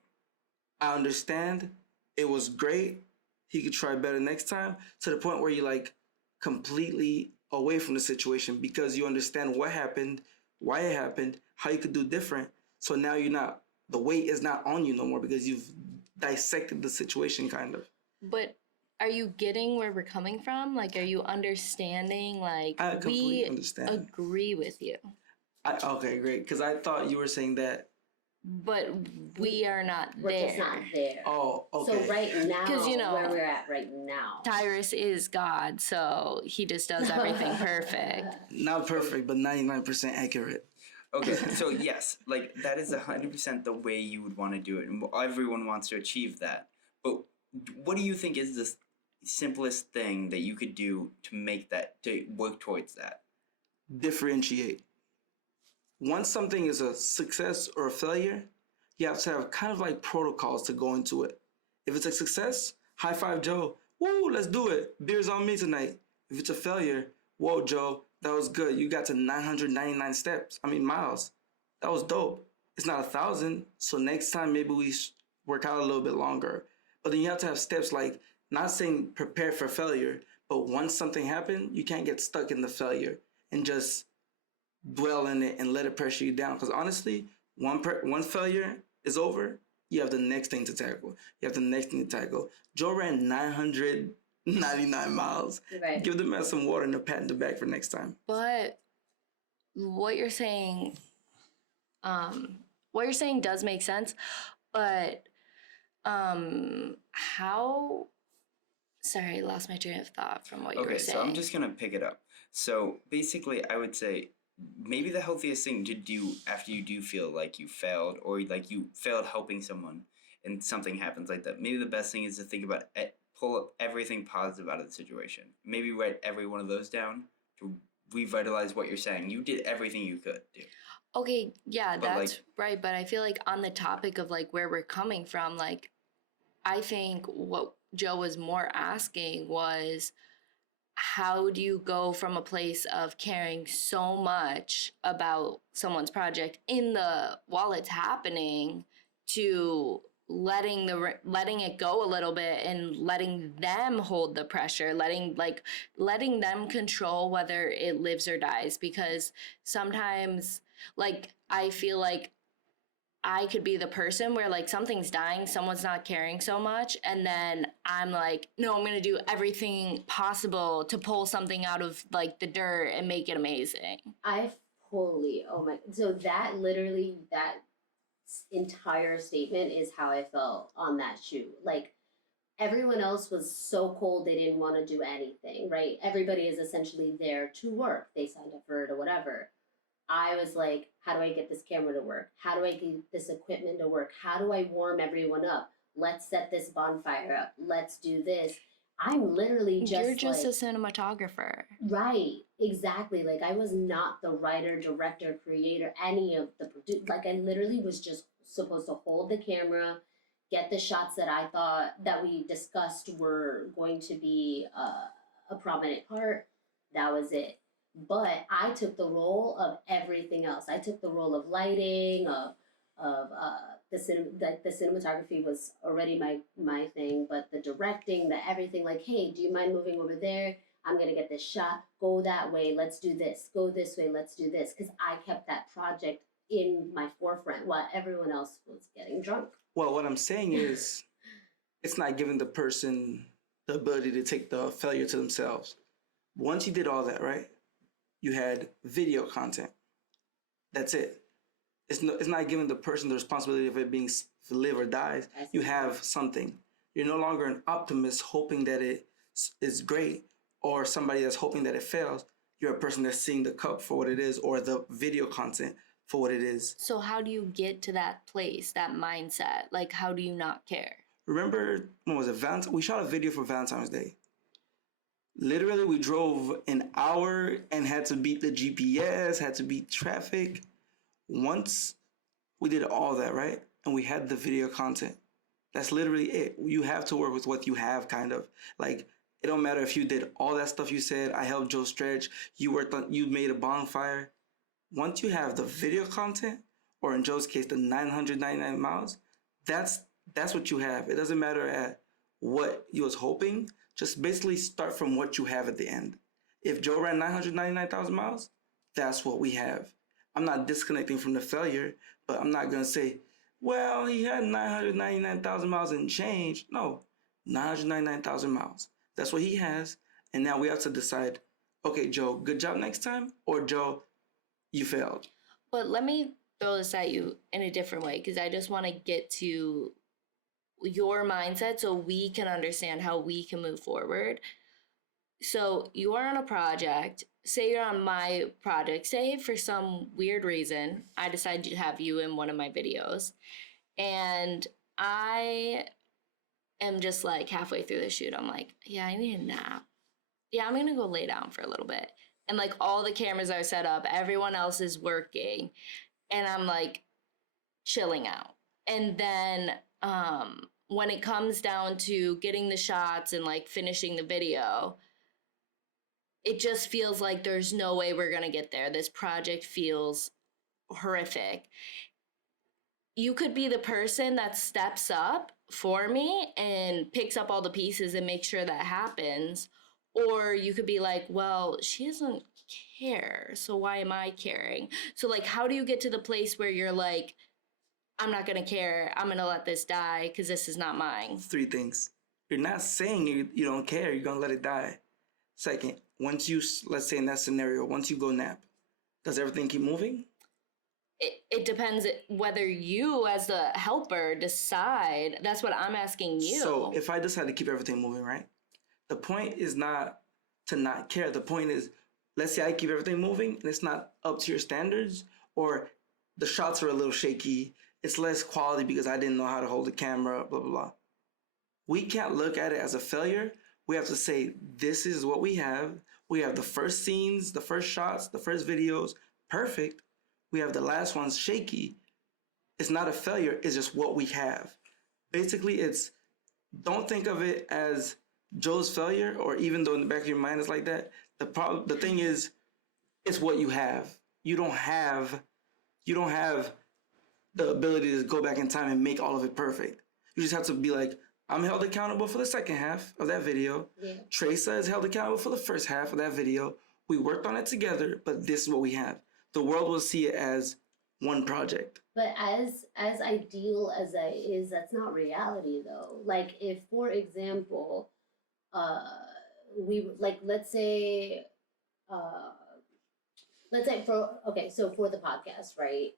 I understand. It was great. He could try better next time, to the point where you're like completely away from the situation because you understand what happened, why it happened, how you could do different. So now the weight is not on you no more because you've dissected the situation kind of. But are you getting where we're coming from? Like, are you understanding? Like, I completely we understand. agree with you, Okay, great. Because I thought you were saying that. but we are not We're there. just not there. Oh, okay. So right now, 'Cause, you know, where we're at right now. Tiirous is God, so he just does everything perfect. Not perfect, but 99% accurate. Okay, so yes, like that is 100% the way you would want to do it, and everyone wants to achieve that. But what do you think is the simplest thing that you could do to work towards that? Differentiate. Once something is a success or a failure, you have to have kind of like protocols to go into it. If it's a success, high five Joe. Woo, let's do it. Beer's on me tonight. If it's a failure, whoa, Joe, that was good. You got to 999 miles. That was dope. It's not 1,000, so next time maybe we work out a little bit longer. But then you have to have steps like, not saying prepare for failure, but once something happened, you can't get stuck in the failure and just dwell in it and let it pressure you down. Because honestly, one failure is over, you have the next thing to tackle. You have the next thing to tackle. Joe ran 999 miles. Right. Give the man some water and a pat in the back for next time. But what you're saying does make sense. But how? Sorry, I lost my train of thought from what you were Okay, saying. so I'm just gonna pick it up. So basically, I would say maybe the healthiest thing to do after you do feel like you failed, or like you failed helping someone and something happens like that, maybe the best thing is to think about pull up everything positive out of the situation. Maybe write every one of those down to revitalize what you're saying. You did everything you could do. Okay, yeah, But, that's right. But I feel like on the topic of like where we're coming from, like I think what Joe was more asking was, how do you go from a place of caring so much about someone's project while it's happening to letting it go a little bit and letting them hold the pressure, letting them control whether it lives or dies? Because sometimes, like, I feel like I could be the person where like something's dying, someone's not caring so much, and then I'm like, no, I'm gonna do everything possible to pull something out of like the dirt and make it amazing. I fully, oh my, so that literally, that entire statement is how I felt on that shoot. Like, everyone else was so cold they didn't want to do anything, right? Everybody is essentially there to work. They signed up for it or whatever. I was like, how do I get this camera to work? How do I get this equipment to work? How do I warm everyone up? Let's set this bonfire up. Let's do this. I'm literally just You're just like, a cinematographer. right, exactly. Like, I was not the writer, director, creator, any of the like, I literally was just supposed to hold the camera, get the shots that I thought that we discussed were going to be a prominent part. That was it. But I took the role of everything else. I took the role of lighting, of the cinematography was already my thing, but the directing, the everything, like, hey, do you mind moving over there? I'm gonna get this shot. Go that way. Let's do this. Go this way. Let's do this. Because I kept that project in my forefront while everyone else was getting drunk. Well, what I'm saying is, it's not giving the person the ability to take the failure to themselves. Once you did all that, right? You had video content. That's it. It's not giving the person the responsibility of it being live or dies. You have something. You're no longer an optimist hoping that it is great, or somebody that's hoping that it fails. You're a person that's seeing the cup for what it is, or the video content for what it is. So how do you get to that place, that mindset? Like, how do you not care? Remember, when was it? We shot a video for Valentine's Day. Literally, we drove an hour and had to beat the GPS, had to beat traffic. Once we did all that, right? And we had the video content. That's literally it. You have to work with what you have, kind of. Like, it don't matter if you did all that stuff you said, I helped Joe stretch, you made a bonfire. Once you have the video content, or in Joe's case, the 999 miles, that's what you have. It doesn't matter at what you was hoping. Just basically start from what you have at the end. If Joe ran 999,000 miles, that's what we have. I'm not disconnecting from the failure, but I'm not going to say, well, he had 999,000 miles and change. No, 999,000 miles. That's what he has. And now we have to decide, okay, Joe, good job next time, or Joe, you failed. But let me throw this at you in a different way, because I just want to get to your mindset so we can understand how we can move forward. So you are on a project. Say you're on my project. Say for some weird reason, I decide to have you in one of my videos. And I am just like halfway through the shoot. I'm like, yeah, I need a nap. Yeah, I'm going to go lay down for a little bit. And like all the cameras are set up. Everyone else is working. And I'm like chilling out. And then when it comes down to getting the shots and like finishing the video, it just feels like there's no way we're gonna get there. This project feels horrific. You could be the person that steps up for me and picks up all the pieces and makes sure that happens. Or you could be like, well, she doesn't care, so why am I caring? So like, how do you get to the place where you're like, I'm not going to care. I'm going to let this die because this is not mine. 3 things. You're not saying you don't care. You're going to let it die. Second, once you, let's say in that scenario, once you go nap, does everything keep moving? It depends whether you as the helper decide. That's what I'm asking you. So if I decide to keep everything moving, right? The point is not to not care. The point is, let's say I keep everything moving and it's not up to your standards, or the shots are a little shaky. It's less quality because I didn't know how to hold the camera, blah, blah, blah. We can't look at it as a failure. We have to say, this is what we have. We have the first scenes, the first shots, the first videos, perfect. We have the last ones shaky. It's not a failure, it's just what we have. Basically, don't think of it as Joe's failure, or even though in the back of your mind it's like that. The thing is, it's what you have. You don't have the ability to go back in time and make all of it perfect. You just have to be like, I'm held accountable for the second half of that video. Yeah. Treasa is held accountable for the first half of that video. We worked on it together, but this is what we have. The world will see it as one project. But as ideal as that is, that's not reality though. Like if, for example, uh, we like let's say so for the podcast, right?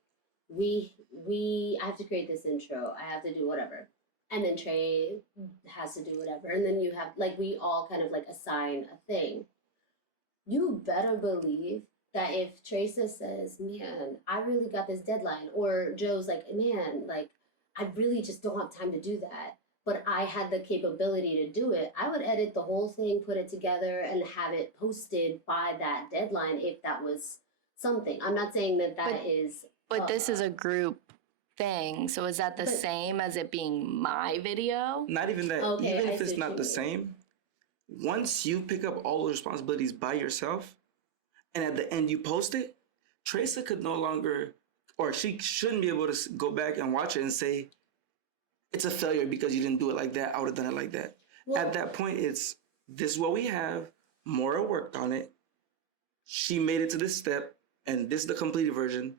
I have to create this intro. I have to do whatever, and then Trey has to do whatever, and then you have like we all kind of like assign a thing. You better believe that if Treasa says, "Man, I really got this deadline," or Joe's like, "Man, like I really just don't have time to do that," but I had the capability to do it, I would edit the whole thing, put it together, and have it posted by that deadline if that was something. I'm not saying that But- is. But this is a group thing. So is that the But- same as it being my video? Not even that. Okay, Even I if see it's what not you the mean. same, once you pick up all the responsibilities by yourself, and at the end you post it, Treasa could no longer, or she shouldn't be able to go back and watch it and say, it's a failure because you didn't do it like that. I would have done it like that. Well- At that point, it's this is what we have. Mora worked on it. She made it to this step, and this is the completed version.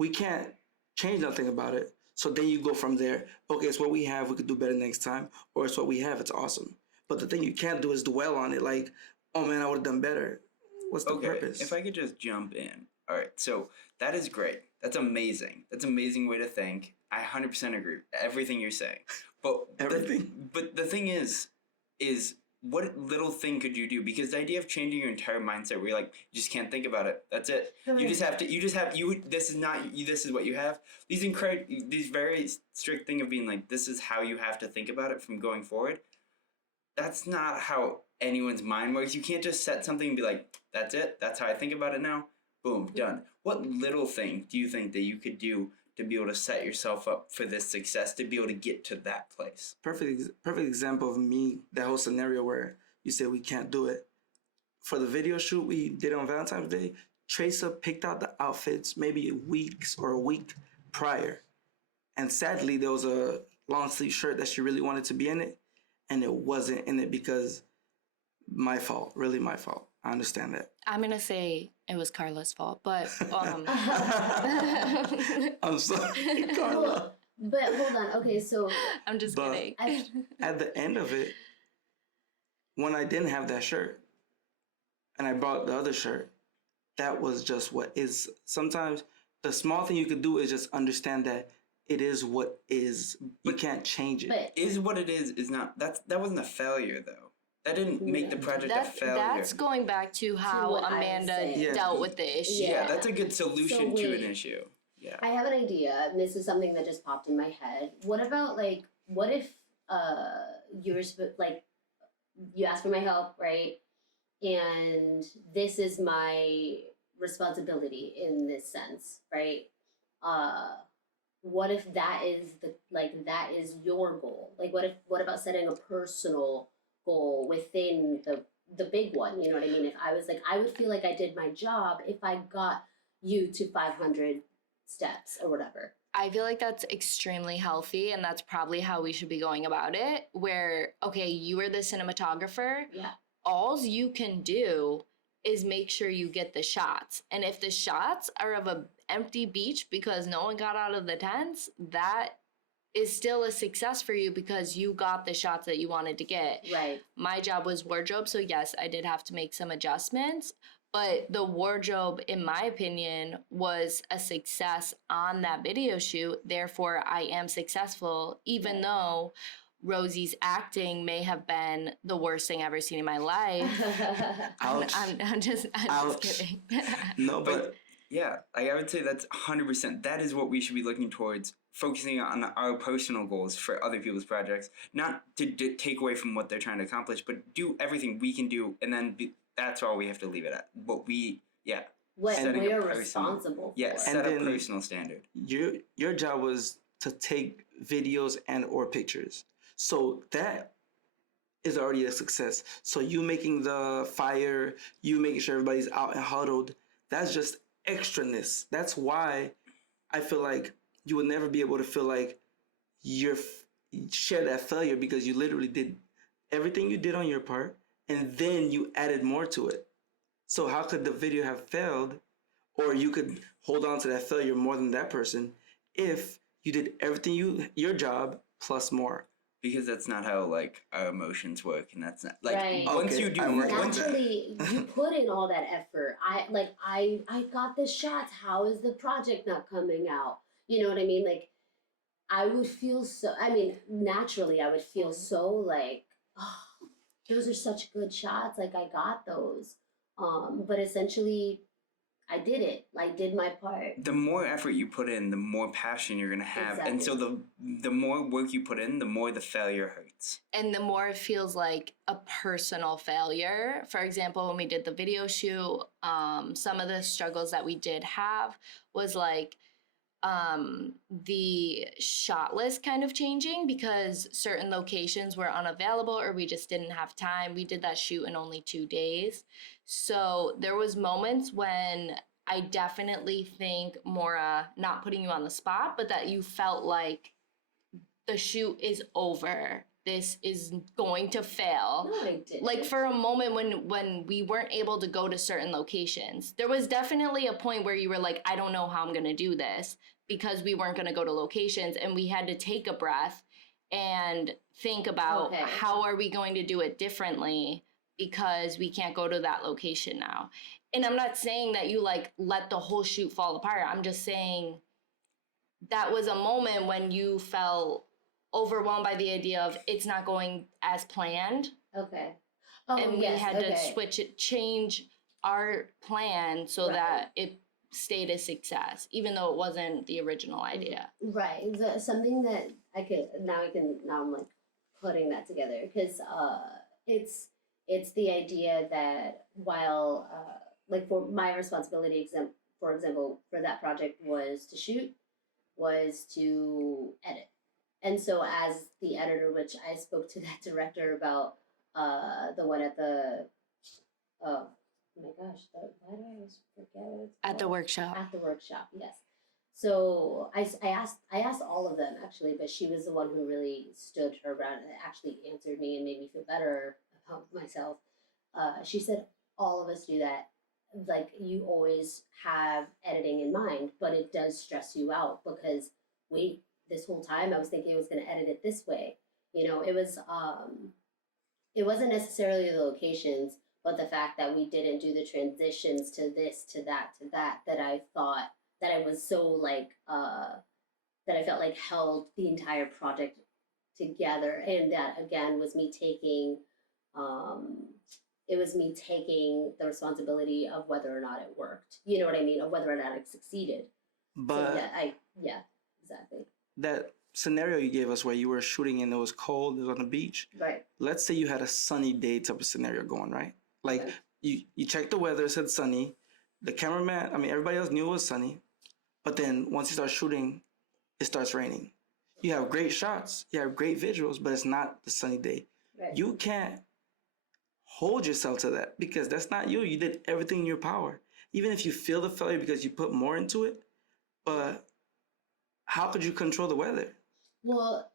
We can't change nothing about it. So then you go from there. Okay, it's what we have. We could do better next time. Or it's what we have. It's awesome. But the thing you can't do is dwell on it like, oh man, I would have done better. What's the purpose? If I could just jump in. All right, so that is great. That's amazing. That's an amazing way to think. I 100% agree with everything you're saying. But Everything? but the thing is what little thing could you do? Because the idea of changing your entire mindset where you're like, you just can't think about it. That's it. This is what you have. These very strict thing of being like, this is how you have to think about it from going forward. That's not how anyone's mind works. You can't just set something and be like, that's it. That's how I think about it now. Boom, done. What little thing do you think that you could do to be able to set yourself up for this success, to be able to get to that place? Perfect example of me, that whole scenario where you say we can't do it. For the video shoot we did on Valentine's Day, Treasa picked out the outfits maybe weeks or a week prior. And sadly, there was a long sleeve shirt that she really wanted to be in it, and it wasn't in it because my fault, really my fault. I understand that. I'm gonna say it was Carla's fault, but I'm sorry, Carla. But hold on. Okay, so I'm just But- kidding. At the end of it, when I didn't have that shirt and I bought the other shirt, that was just what is. Sometimes the small thing you could do is just understand that it is what is. You can't change it. but Is what it is not. That wasn't a failure though. That didn't make the project a failure. That's going back to how what I was Amanda saying. Yeah. dealt with the issue. yeah, Yeah. that's a good solution So to an wait. issue. Yeah. I have an idea. And this is something that just popped in my head. What about like, what if like you ask for my help, right? And this is my responsibility in this sense, right? What if that is that is your goal? Like what about setting a personal goal within the big one? You know what I mean? If I was like, I would feel like I did my job if I got you to 500 steps or whatever. I feel like that's extremely healthy, and that's probably how we should be going about it. Where, okay, you are the cinematographer. Yeah. All you can do is make sure you get the shots. And if the shots are of an empty beach because no one got out of the tents, that is still a success for you because you got the shots that you wanted to get. Right. My job was wardrobe, so yes, I did have to make some adjustments. But the wardrobe, in my opinion, was a success on that video shoot. Therefore, I am successful, even though Rosie's acting may have been the worst thing I've ever seen in my life. Ouch. I'm just Ouch. kidding. No, But but yeah, I would say that's 100%. That is what we should be looking towards, focusing on our personal goals for other people's projects, not to take away from what they're trying to accomplish, but do everything we can do, and then that's all we have to leave it at. What setting we're a personal- responsible yeah, for. set a then- personal standard. your job was to take videos and or pictures. So that is already a success. So you making the fire, you making sure everybody's out and huddled, that's just extraness. That's why I feel like you will never be able to feel like share that failure, because you literally did everything you did on your part and then you added more to it. So how could the video have failed or you could hold on to that failure more than that person if you did everything your job plus more. Because that's not how like our emotions work, and that's not like Right. once Okay, you do I'm working on once that. Naturally, you put in all that effort. I got the shots. How is the project not coming out? You know what I mean? Like I would feel so. I mean, naturally, I would feel so like, oh, those are such good shots. Like I got those. But essentially, I did it. I did my part. the more effort you put in, the more passion you're gonna have, and so the more work you put in, the more the failure hurts. And the more it feels like a personal failure. For example, when we did the video shoot, some of the struggles that we did have was like the shot list kind of changing because certain locations were unavailable or we just didn't have time. We did that shoot in only 2 days. So there was moments when I definitely think, Mora, not putting you on the spot, but that you felt like the shoot is over. This is going to fail. No, I didn't. Like for a moment when we weren't able to go to certain locations, there was definitely a point where you were like, I don't know how I'm gonna do this because we weren't gonna go to locations, and we had to take a breath and think about Okay. how are we going to do it differently because we can't go to that location now. And I'm not saying that you like let the whole shoot fall apart. I'm just saying that was a moment when you felt overwhelmed by the idea of it's not going as planned, Okay. Oh, and we yes, had okay. to change our plan so Right. that it stayed a success, even though it wasn't the original idea. Right. Something that now I'm like putting that together because it's the idea that while like for my responsibility for example for that project was to shoot, was to edit. And so as the editor, which I spoke to that director about the one at the oh my gosh, why do I always forget what it's At the called? workshop. At the workshop, yes. So I asked all of them actually, but she was the one who really stood her ground and actually answered me and made me feel better about myself. She said all of us do that. Like you always have editing in mind, but it does stress you out because wait, this whole time I was thinking I was going to edit it this way. You know, it wasn't necessarily the locations, but the fact that we didn't do the transitions to this, to that, that I thought that I was so like, that I felt like held the entire project together. And that again was me taking, it was me taking the responsibility of whether or not it worked. You know what I mean? Of whether or not it succeeded. But So yeah, exactly. that scenario you gave us where you were shooting and it was cold, it was on the beach. Right. Let's say you had a sunny day type of scenario going, right? Like Okay. you checked the weather, it said sunny. The cameraman, I mean, everybody else knew it was sunny. But then once you start shooting, it starts raining. You have great shots, you have great visuals, but it's not the sunny day. Right. You can't hold yourself to that because that's not you. You did everything in your power. Even if you feel the failure because you put more into it, but how could you control the weather? Well,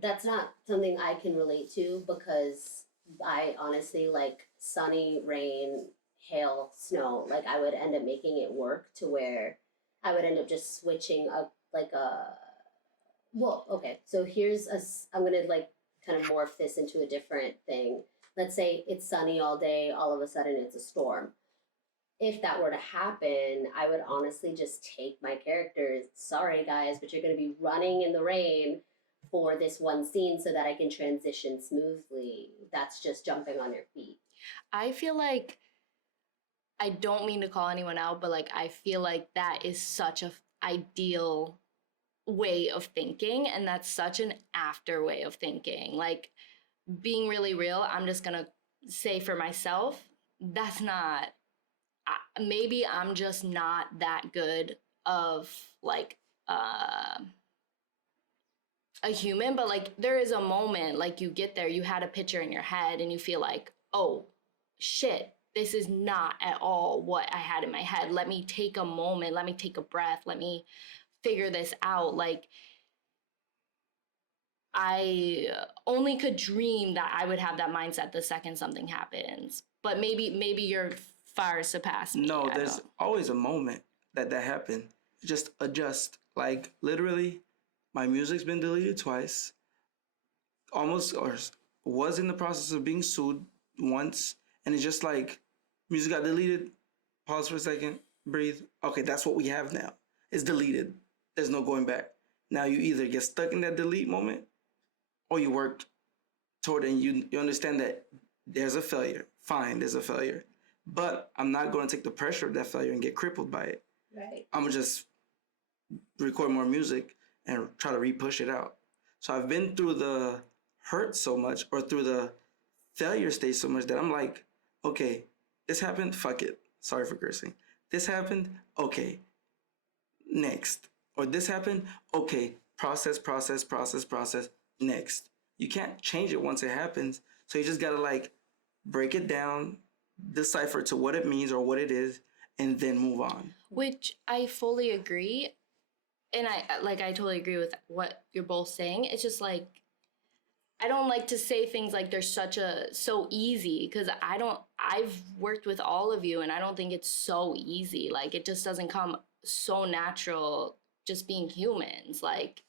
that's not something I can relate to because I honestly like sunny, rain, hail, snow. Like I would end up making it work to where I would end up just switching well, okay. So I'm going to like kind of morph this into a different thing. Let's say it's sunny all day, all of a sudden it's a storm. If that were to happen, I would honestly just take my characters. Sorry, guys, but you're going to be running in the rain for this one scene so that I can transition smoothly. That's just jumping on your feet. I feel like, I don't mean to call anyone out, but like I feel like that is such a ideal way of thinking, and that's such an after way of thinking. Like being really real, I'm just gonna say for myself, that's not, maybe I'm just not that good of like a human, but like there is a moment like you get there, you had a picture in your head and you feel like, oh shit, this is not at all what I had in my head. Let me take a moment, let me take a breath, let me figure this out. Like I only could dream that I would have that mindset the second something happens. But maybe you're far surpassed me. No, I there's don't- always a moment that happened. Just adjust. Like literally, my music's been deleted twice. Almost or was in the process of being sued once, and it's just like music got deleted. Pause for a second, breathe. Okay, that's what we have now. It's deleted. There's no going back. Now you either get stuck in that delete moment, or you work toward it and you understand that there's a failure. Fine, there's a failure. But I'm not going to take the pressure of that failure and get crippled by it. Right. I'm going to just record more music and try to re-push it out. So I've been through the hurt so much or through the failure stage so much that I'm like, okay, this happened, fuck it. Sorry for cursing. This happened, okay, next. Or this happened, okay, process, next. You can't change it once it happens. So you just gotta like break it down, decipher to what it means or what it is, and then move on. Which I fully agree. And I totally agree with what you're both saying. It's just like, I don't like to say things like they're so easy, because I've worked with all of you and I don't think it's so easy. Like, it just doesn't come so natural just being humans. Like,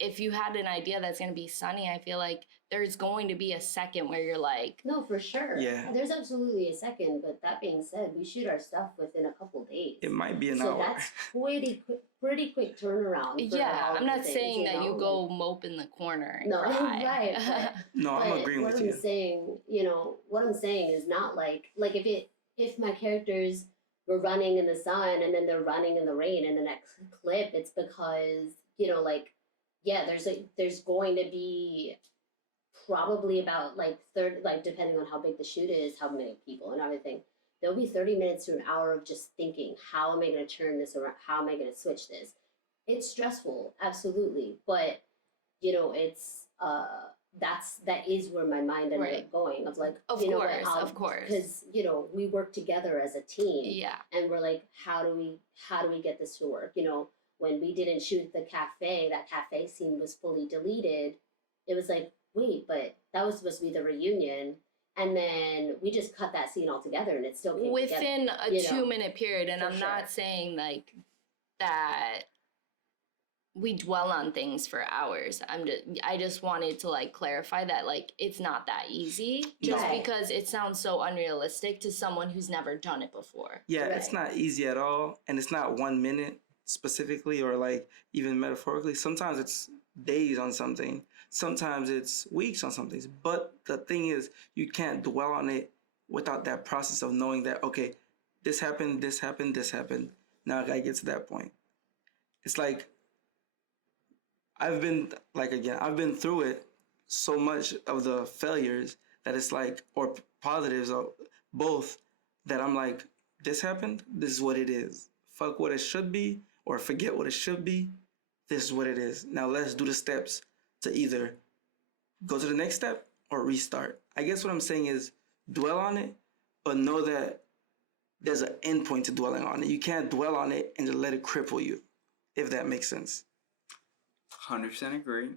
if you had an idea that's going to be sunny, I feel like there's going to be a second where you're like, No, for sure. Yeah. There's absolutely a second, but that being said, we shoot our stuff within a couple days. It might be an So hour. that's pretty quick turnaround. For yeah, all I'm the not things, saying that you know? go mope in the corner and No, cry. right. But, No, I'm but agreeing what with I'm you. saying, what I'm saying is not like if my characters were running in the sun and then they're running in the rain in the next clip, it's because there's going to be probably about like 30, like depending on how big the shoot is, how many people and everything. There'll be 30 minutes to an hour of just thinking, how am I going to turn this around? How am I going to switch this? It's stressful, absolutely, but it's that is where my mind ended Right. up going of like, Of course. because we work together as a team, Yeah. and we're like, how do we get this to work? When we didn't shoot the cafe, that cafe scene was fully deleted. It was like, wait, but that was supposed to be the reunion. And then we just cut that scene altogether and it still came Within together, a 2-minute period. And For I'm not sure. saying like that we dwell on things for hours. I just wanted to like clarify that like it's not that easy, just Right. because it sounds so unrealistic to someone who's never done it before. Yeah, it's Right. not easy at all. And it's not 1 minute specifically or like even metaphorically. Sometimes it's days on something. Sometimes it's weeks on something. But the thing is, you can't dwell on it without that process of knowing that, okay, this happened, this happened, this happened. Now I gotta get to that point. It's like, I've been through it so much of the failures that it's like, or positives or both, that I'm like, this happened, this is what it is. Fuck what it should be or forget what it should be. This is what it is. Now let's do the steps to either go to the next step or restart. I guess what I'm saying is dwell on it, but know that there's an end point to dwelling on it. You can't dwell on it and just let it cripple you, if that makes sense. 100% agree.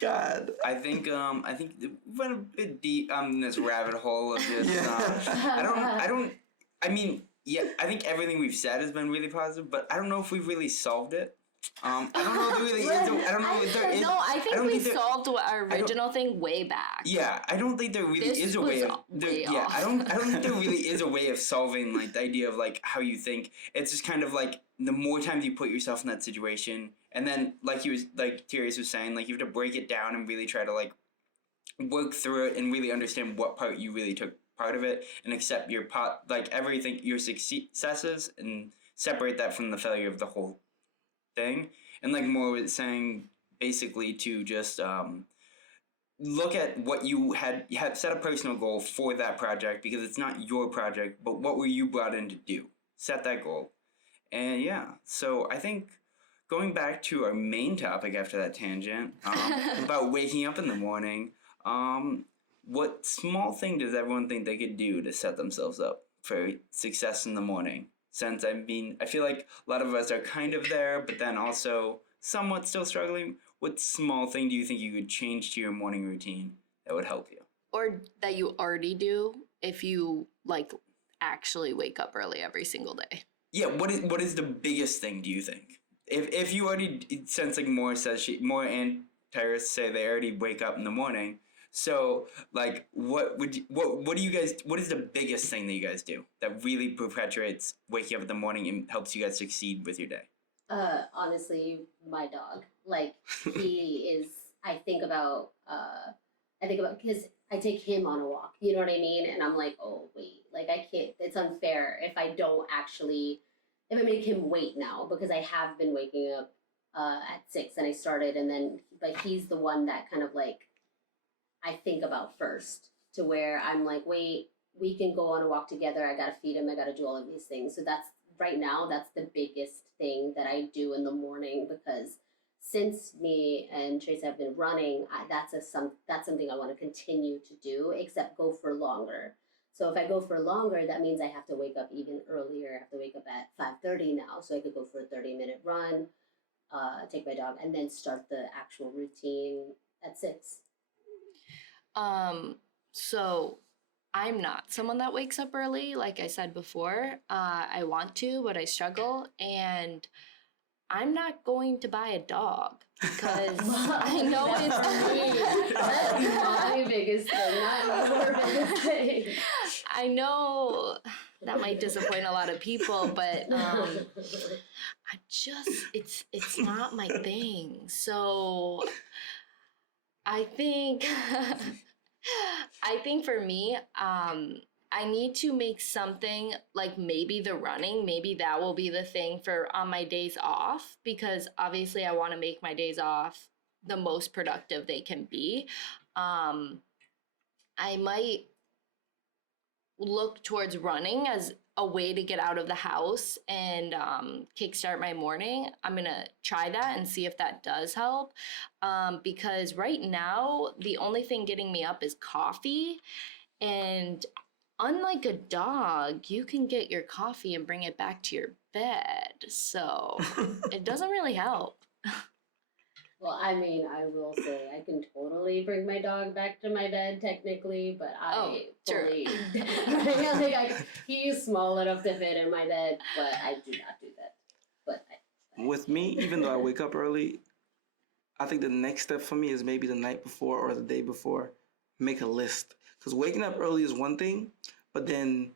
God. I think we went a bit deep in this rabbit hole of just Yeah. I think everything we've said has been really positive, but I don't know if we've really solved it. I don't know if there really is. I don't know if there is. No, I think don't we there- solved our original thing way back. Yeah, I don't think there really This is a way was of. way Yeah, off. I don't think there really is a way of solving like the idea of like how you think. It's just kind of like the more times you put yourself in that situation, and then like Tiirous was saying, like you have to break it down and really try to like work through it and really understand what part you really took part of it and accept your part, like everything, your successes, and separate that from the failure of the whole thing. And like Mora was saying, basically to just look at what you have set a personal goal for that project, because it's not your project, but what were you brought in to do? Set that goal. And yeah, so I think going back to our main topic after that tangent, about waking up in the morning, what small thing does everyone think they could do to set themselves up for success in the morning? Since I feel like a lot of us are kind of there, but then also somewhat still struggling. What small thing do you think you could change to your morning routine that would help you? Or that you already do if you like actually wake up early every single day. Yeah, what is the biggest thing, do you think? If you already, since like Mora and Tiirous say they already wake up in the morning, so like what do you guys, what is the biggest thing that you guys do that really perpetuates waking up in the morning and helps you guys succeed with your day? Honestly, my dog. Like he is. Because I take him on a walk. You know what I mean? And I'm like, oh wait, like I can't. It's unfair if I don't actually, if I make him wait now, because I have been waking up at 6 and I started, and then but he's the one that kind of like I think about first, to where I'm like, wait, we can go on a walk together. I gotta feed him. I gotta do all of these things. So that's right now. That's the biggest thing that I do in the morning, because since me and Treasa have been running, that's something I want to continue to do, except go for longer. So if I go for longer, that means I have to wake up even earlier. I have to wake up at 5:30 now, so I could go for a 30-minute run, take my dog, and then start the actual routine at 6. So I'm not someone that wakes up early, like I said before. I want to, but I struggle, and I'm not going to buy a dog because I know it's me. That's my biggest thing, not your biggest thing. I know that might disappoint a lot of people, but it's not my thing. So I think for me, I need to make something like maybe the running, maybe that will be the thing for on my days off, because obviously I want to make my days off the most productive they can be. I might look towards running as a way to get out of the house and kickstart my morning. I'm gonna try that and see if that does help, because right now the only thing getting me up is coffee, and unlike a dog, you can get your coffee and bring it back to your bed, so it doesn't really help. Well, I mean, I will say I can totally bring my dog back to my bed technically, but I true. fully he's small enough to fit in my bed, but I do not do that. But With me, even though I wake up early, I think the next step for me is maybe the night before or the day before, make a list. Because waking up early is one thing, but then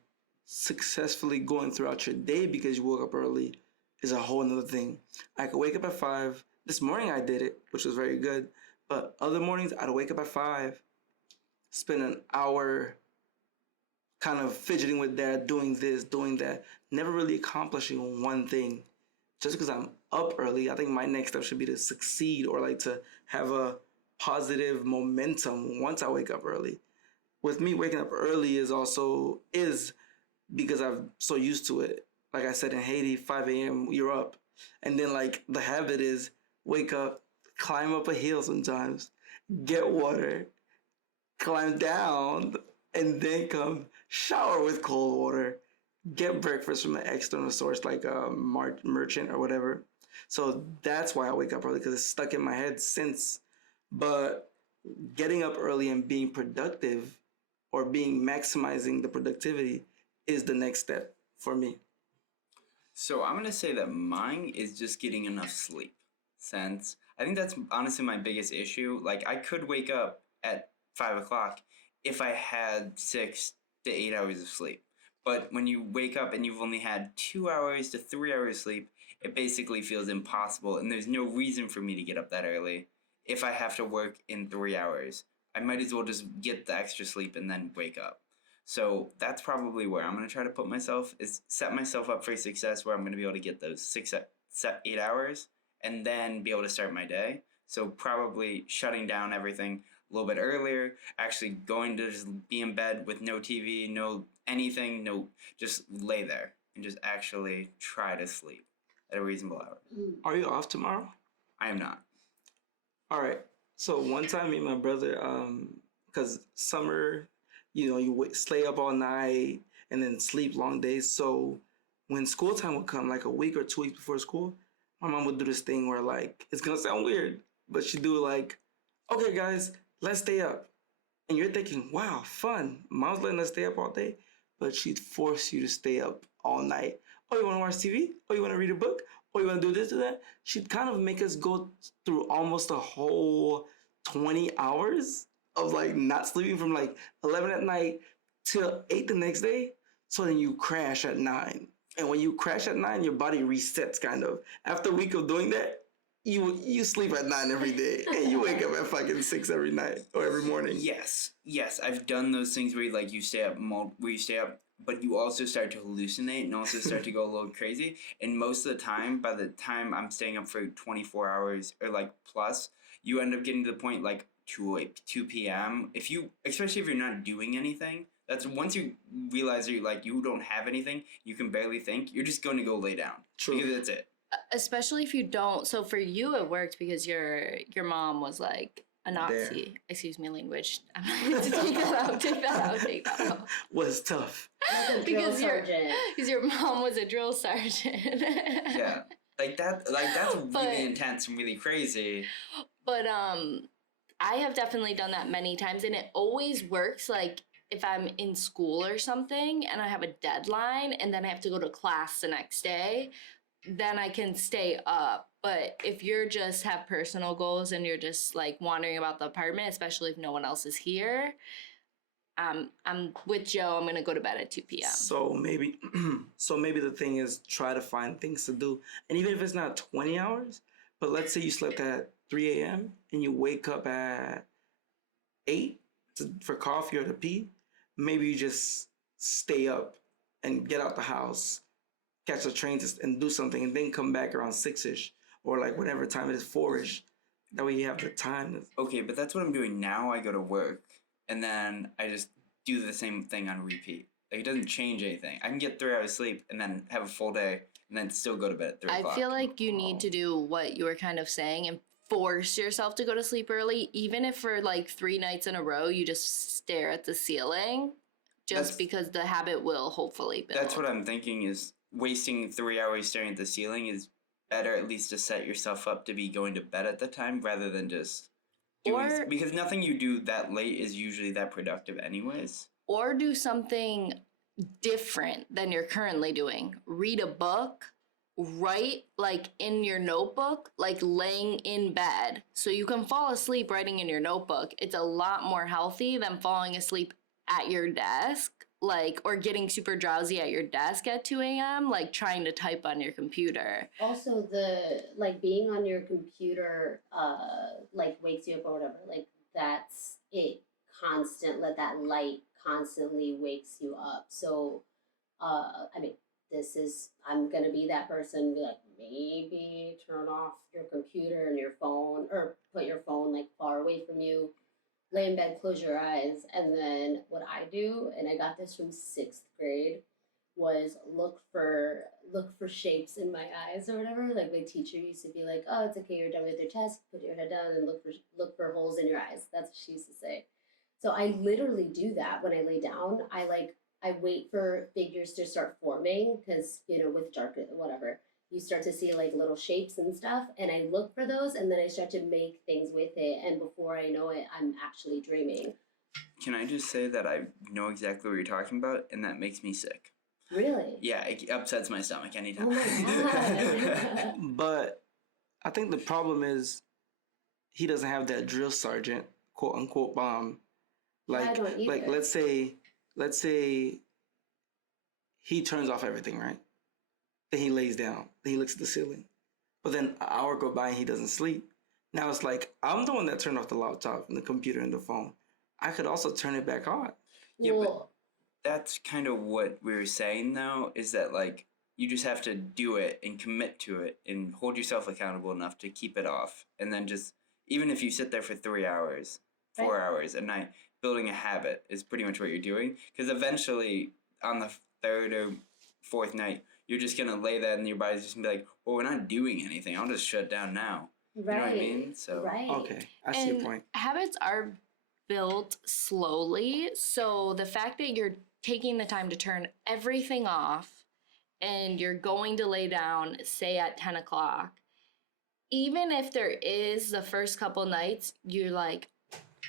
successfully going throughout your day because you woke up early is a whole nother thing. I could wake up at 5. This morning I did it, which was very good. But other mornings I'd wake up at 5, spend an hour kind of fidgeting with that, doing this, doing that, never really accomplishing one thing. Just because I'm up early, I think my next step should be to succeed, or like to have a positive momentum once I wake up early. With me, waking up early is because I'm so used to it. Like I said, in Haiti, 5 a.m. you're up. And then like the habit is wake up, climb up a hill sometimes, get water, climb down, and then come shower with cold water, get breakfast from an external source like a merchant or whatever. So that's why I wake up early, because it's stuck in my head since. But getting up early and being productive, or maximizing the productivity, is the next step for me. So I'm gonna say that mine is just getting enough sleep. Since I think that's honestly my biggest issue. Like I could wake up at 5 o'clock if I had 6 to 8 hours of sleep. But when you wake up and you've only had 2 hours to 3 hours sleep, it basically feels impossible. And there's no reason for me to get up that early if I have to work in 3 hours. I might as well just get the extra sleep and then wake up. So that's probably where I'm going to try to put myself, is set myself up for success, where I'm going to be able to get those 8 hours and then be able to start my day. So probably shutting down everything a little bit earlier, actually going to just be in bed with no TV, no anything, just lay there and just actually try to sleep at a reasonable hour. Are you off tomorrow? I am not. All right. So one time, me and my brother, because summer, you stay up all night and then sleep long days. So when school time would come, like a week or 2 weeks before school, my mom would do this thing where, like, it's gonna sound weird, but she'd do like, okay, guys, let's stay up. And you're thinking, wow, fun. Mom's letting us stay up all day. but she'd force you to stay up all night. Oh, you want to watch TV? Oh, you want to read a book? Oh, you want to do this or that? She'd kind of make us go through almost a whole 20 hours of like not sleeping from like 11 at night till 8 the next day. So then you crash at 9. And when you crash at 9, your body resets kind of. After a week of doing that, you sleep at 9 every day and you wake up at fucking 6 every night or every morning. Yes, I've done those things where you stay up, but you also start to hallucinate and also start to go a little crazy. And most of the time, by the time I'm staying up for 24 hours or like plus, you end up getting to the point like 2 p.m. Especially if you're not doing anything. That's once you realize you don't have anything, you can barely think. You're just going to go lay down. True. Because that's it. Especially if you don't. So for you, it worked because your mom was like a Nazi. There. Excuse me, language. I'm not going to take that out. Was tough. Like a drill Because sergeant. your mom was a drill sergeant. Yeah. That's really But- intense and really crazy. But I have definitely done that many times, and it always works. Like if I'm in school or something and I have a deadline and then I have to go to class the next day, then I can stay up. But if you're just have personal goals and you're just like wandering about the apartment, especially if no one else is here, I'm with Joe. I'm gonna go to bed at 2 p.m. So maybe the thing is try to find things to do. And even if it's not 20 hours, but let's say you slept at 3 a.m. and you wake up at 8 for coffee or to pee, maybe you just stay up and get out the house, catch the train and do something, and then come back around 6-ish or like whatever time it is, 4-ish. That way you have the time. Okay, but that's what I'm doing now. I go to work and then I just do the same thing on repeat. Like it doesn't change anything. I can get 3 hours sleep and then have a full day and then still go to bed at 3 o'clock. I feel like you need to do what you were kind of saying and force yourself to go to sleep early, even if for like 3 nights in a row you just stare at the ceiling, just because the habit will hopefully build. That's what I'm thinking is wasting 3 hours staring at the ceiling is better at least to set yourself up to be going to bed at the time rather than just doing, because nothing you do that late is usually that productive anyways. Or do something different than you're currently doing. Read a book, write like in your notebook, like laying in bed. So you can fall asleep writing in your notebook. It's a lot more healthy than falling asleep at your desk, like, or getting super drowsy at your desk at 2 a.m., like trying to type on your computer. Also, the like being on your computer, like wakes you up or whatever. Like that's it. That light constantly wakes you up. So, I mean, I'm gonna be that person. Be like, maybe turn off your computer and your phone, or put your phone like far away from you. Lay in bed, close your eyes, and then what I do, and I got this from 6th grade, was look for shapes in my eyes or whatever. Like my teacher used to be like, "Oh, it's okay, you're done with your test. Put your head down and look for holes in your eyes." That's what she used to say. So I literally do that when I lay down. I wait for figures to start forming because with dark whatever. You start to see like little shapes and stuff, and I look for those, and then I start to make things with it, and before I know it, I'm actually dreaming. Can I just say that I know exactly what you're talking about, and that makes me sick? Really? Yeah, it upsets my stomach anytime. Oh my God. But I think the problem is he doesn't have that drill sergeant, quote unquote, bomb. I don't either. Like let's say he turns off everything, right? Then he lays down. Then he looks at the ceiling. But then an hour go by and he doesn't sleep. Now it's like, I'm the one that turned off the laptop and the computer and the phone. I could also turn it back on. Yeah, but that's kind of what we were saying, though, is that, like, you just have to do it and commit to it and hold yourself accountable enough to keep it off. And then just, even if you sit there for 3 hours, 4 hours a night, building a habit is pretty much what you're doing. Because eventually, on the 3rd or 4th night, you're just going to lay that and your body's just going to be like, well, we're not doing anything. I'll just shut down now. Right. You know what I mean? So, right. Okay, I see your point. Habits are built slowly. So the fact that you're taking the time to turn everything off and you're going to lay down, say at 10 o'clock, even if there is the first couple nights, you're like,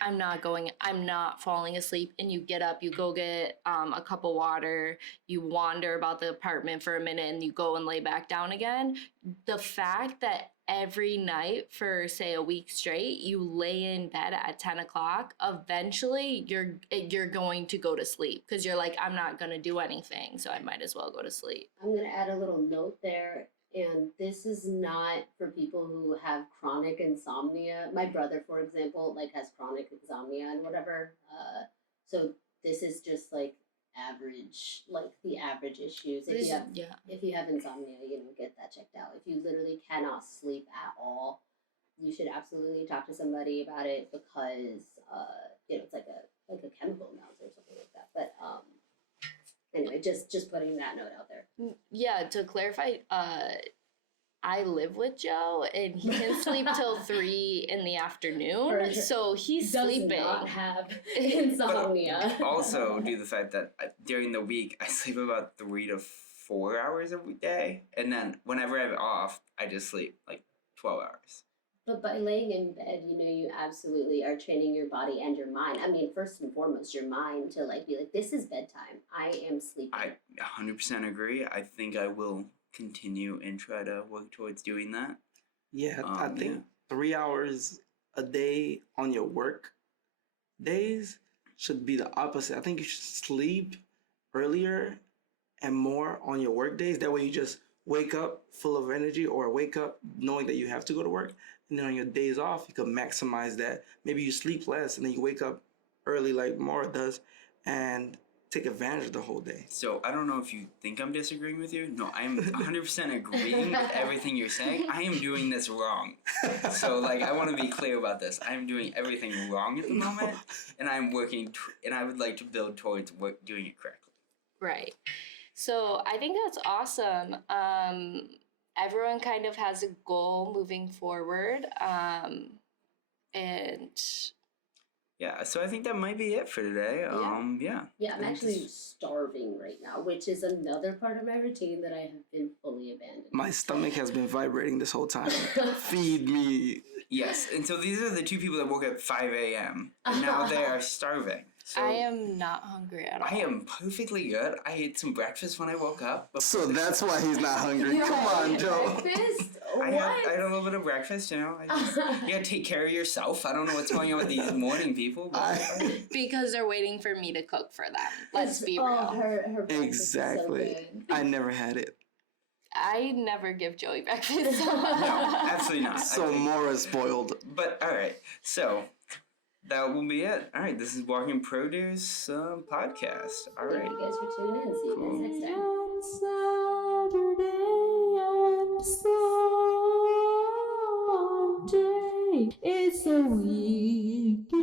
I'm not falling asleep, and you get up, you go get a cup of water, you wander about the apartment for a minute, and you go and lay back down again. The fact that every night for say a week straight you lay in bed at 10 o'clock, eventually you're going to go to sleep because you're like, I'm not going to do anything, so I might as well go to sleep. I'm going to add a little note there. And this is not for people who have chronic insomnia. My brother, for example, like has chronic insomnia and whatever. So this is just like average, like the average issues. If you have insomnia, get that checked out. If you literally cannot sleep at all, you should absolutely talk to somebody about it because it's like a chemical imbalance or something like that. But anyway, just putting that note out there. Yeah, to clarify, I live with Joe, and he can sleep till 3 in the afternoon, so he's sleeping. Does not have insomnia. Also, due to the fact that during the week I sleep about 3 to 4 hours a day, and then whenever I'm off, I just sleep like 12 hours. But by laying in bed, you absolutely are training your body and your mind. I mean, first and foremost, your mind to be like, this is bedtime. I am sleeping. I 100% agree. I think I will continue and try to work towards doing that. Yeah, I think 3 hours a day on your work days should be the opposite. I think you should sleep earlier and more on your work days. That way you just wake up full of energy, or wake up knowing that you have to go to work. And then on your days off, you can maximize that. Maybe you sleep less and then you wake up early like Mora does and take advantage of the whole day. So I don't know if you think I'm disagreeing with you. No, I'm 100% agreeing with everything you're saying. I am doing this wrong. So I want to be clear about this. I'm doing everything wrong at the moment, and I'm working, and I would like to build towards doing it correctly. Right. So I think that's awesome. Everyone kind of has a goal moving forward. And yeah, so I think that might be it for today. Yeah, I'm actually starving right now, which is another part of my routine that I have been fully abandoned. My stomach has been vibrating this whole time. Feed me. Yes, and so these are the two people that woke up at 5 a.m. and now they are starving. So I am not hungry at all. I am perfectly good. I ate some breakfast when I woke up. So that's why he's not hungry. Come on, Joe. Breakfast? I had a little bit of breakfast, you gotta take care of yourself. I don't know what's going on with these morning people. But because they're waiting for me to cook for them. Let's be real. Her breakfast Exactly. is so good. I never had it. I never give Joey breakfast. no, absolutely not. So Mora's spoiled. But all right, so that will be it. All right, this is Walking Produce podcast. All right. Thank you guys for tuning in. See you guys next time. And Saturday and Sunday, it's a weekend.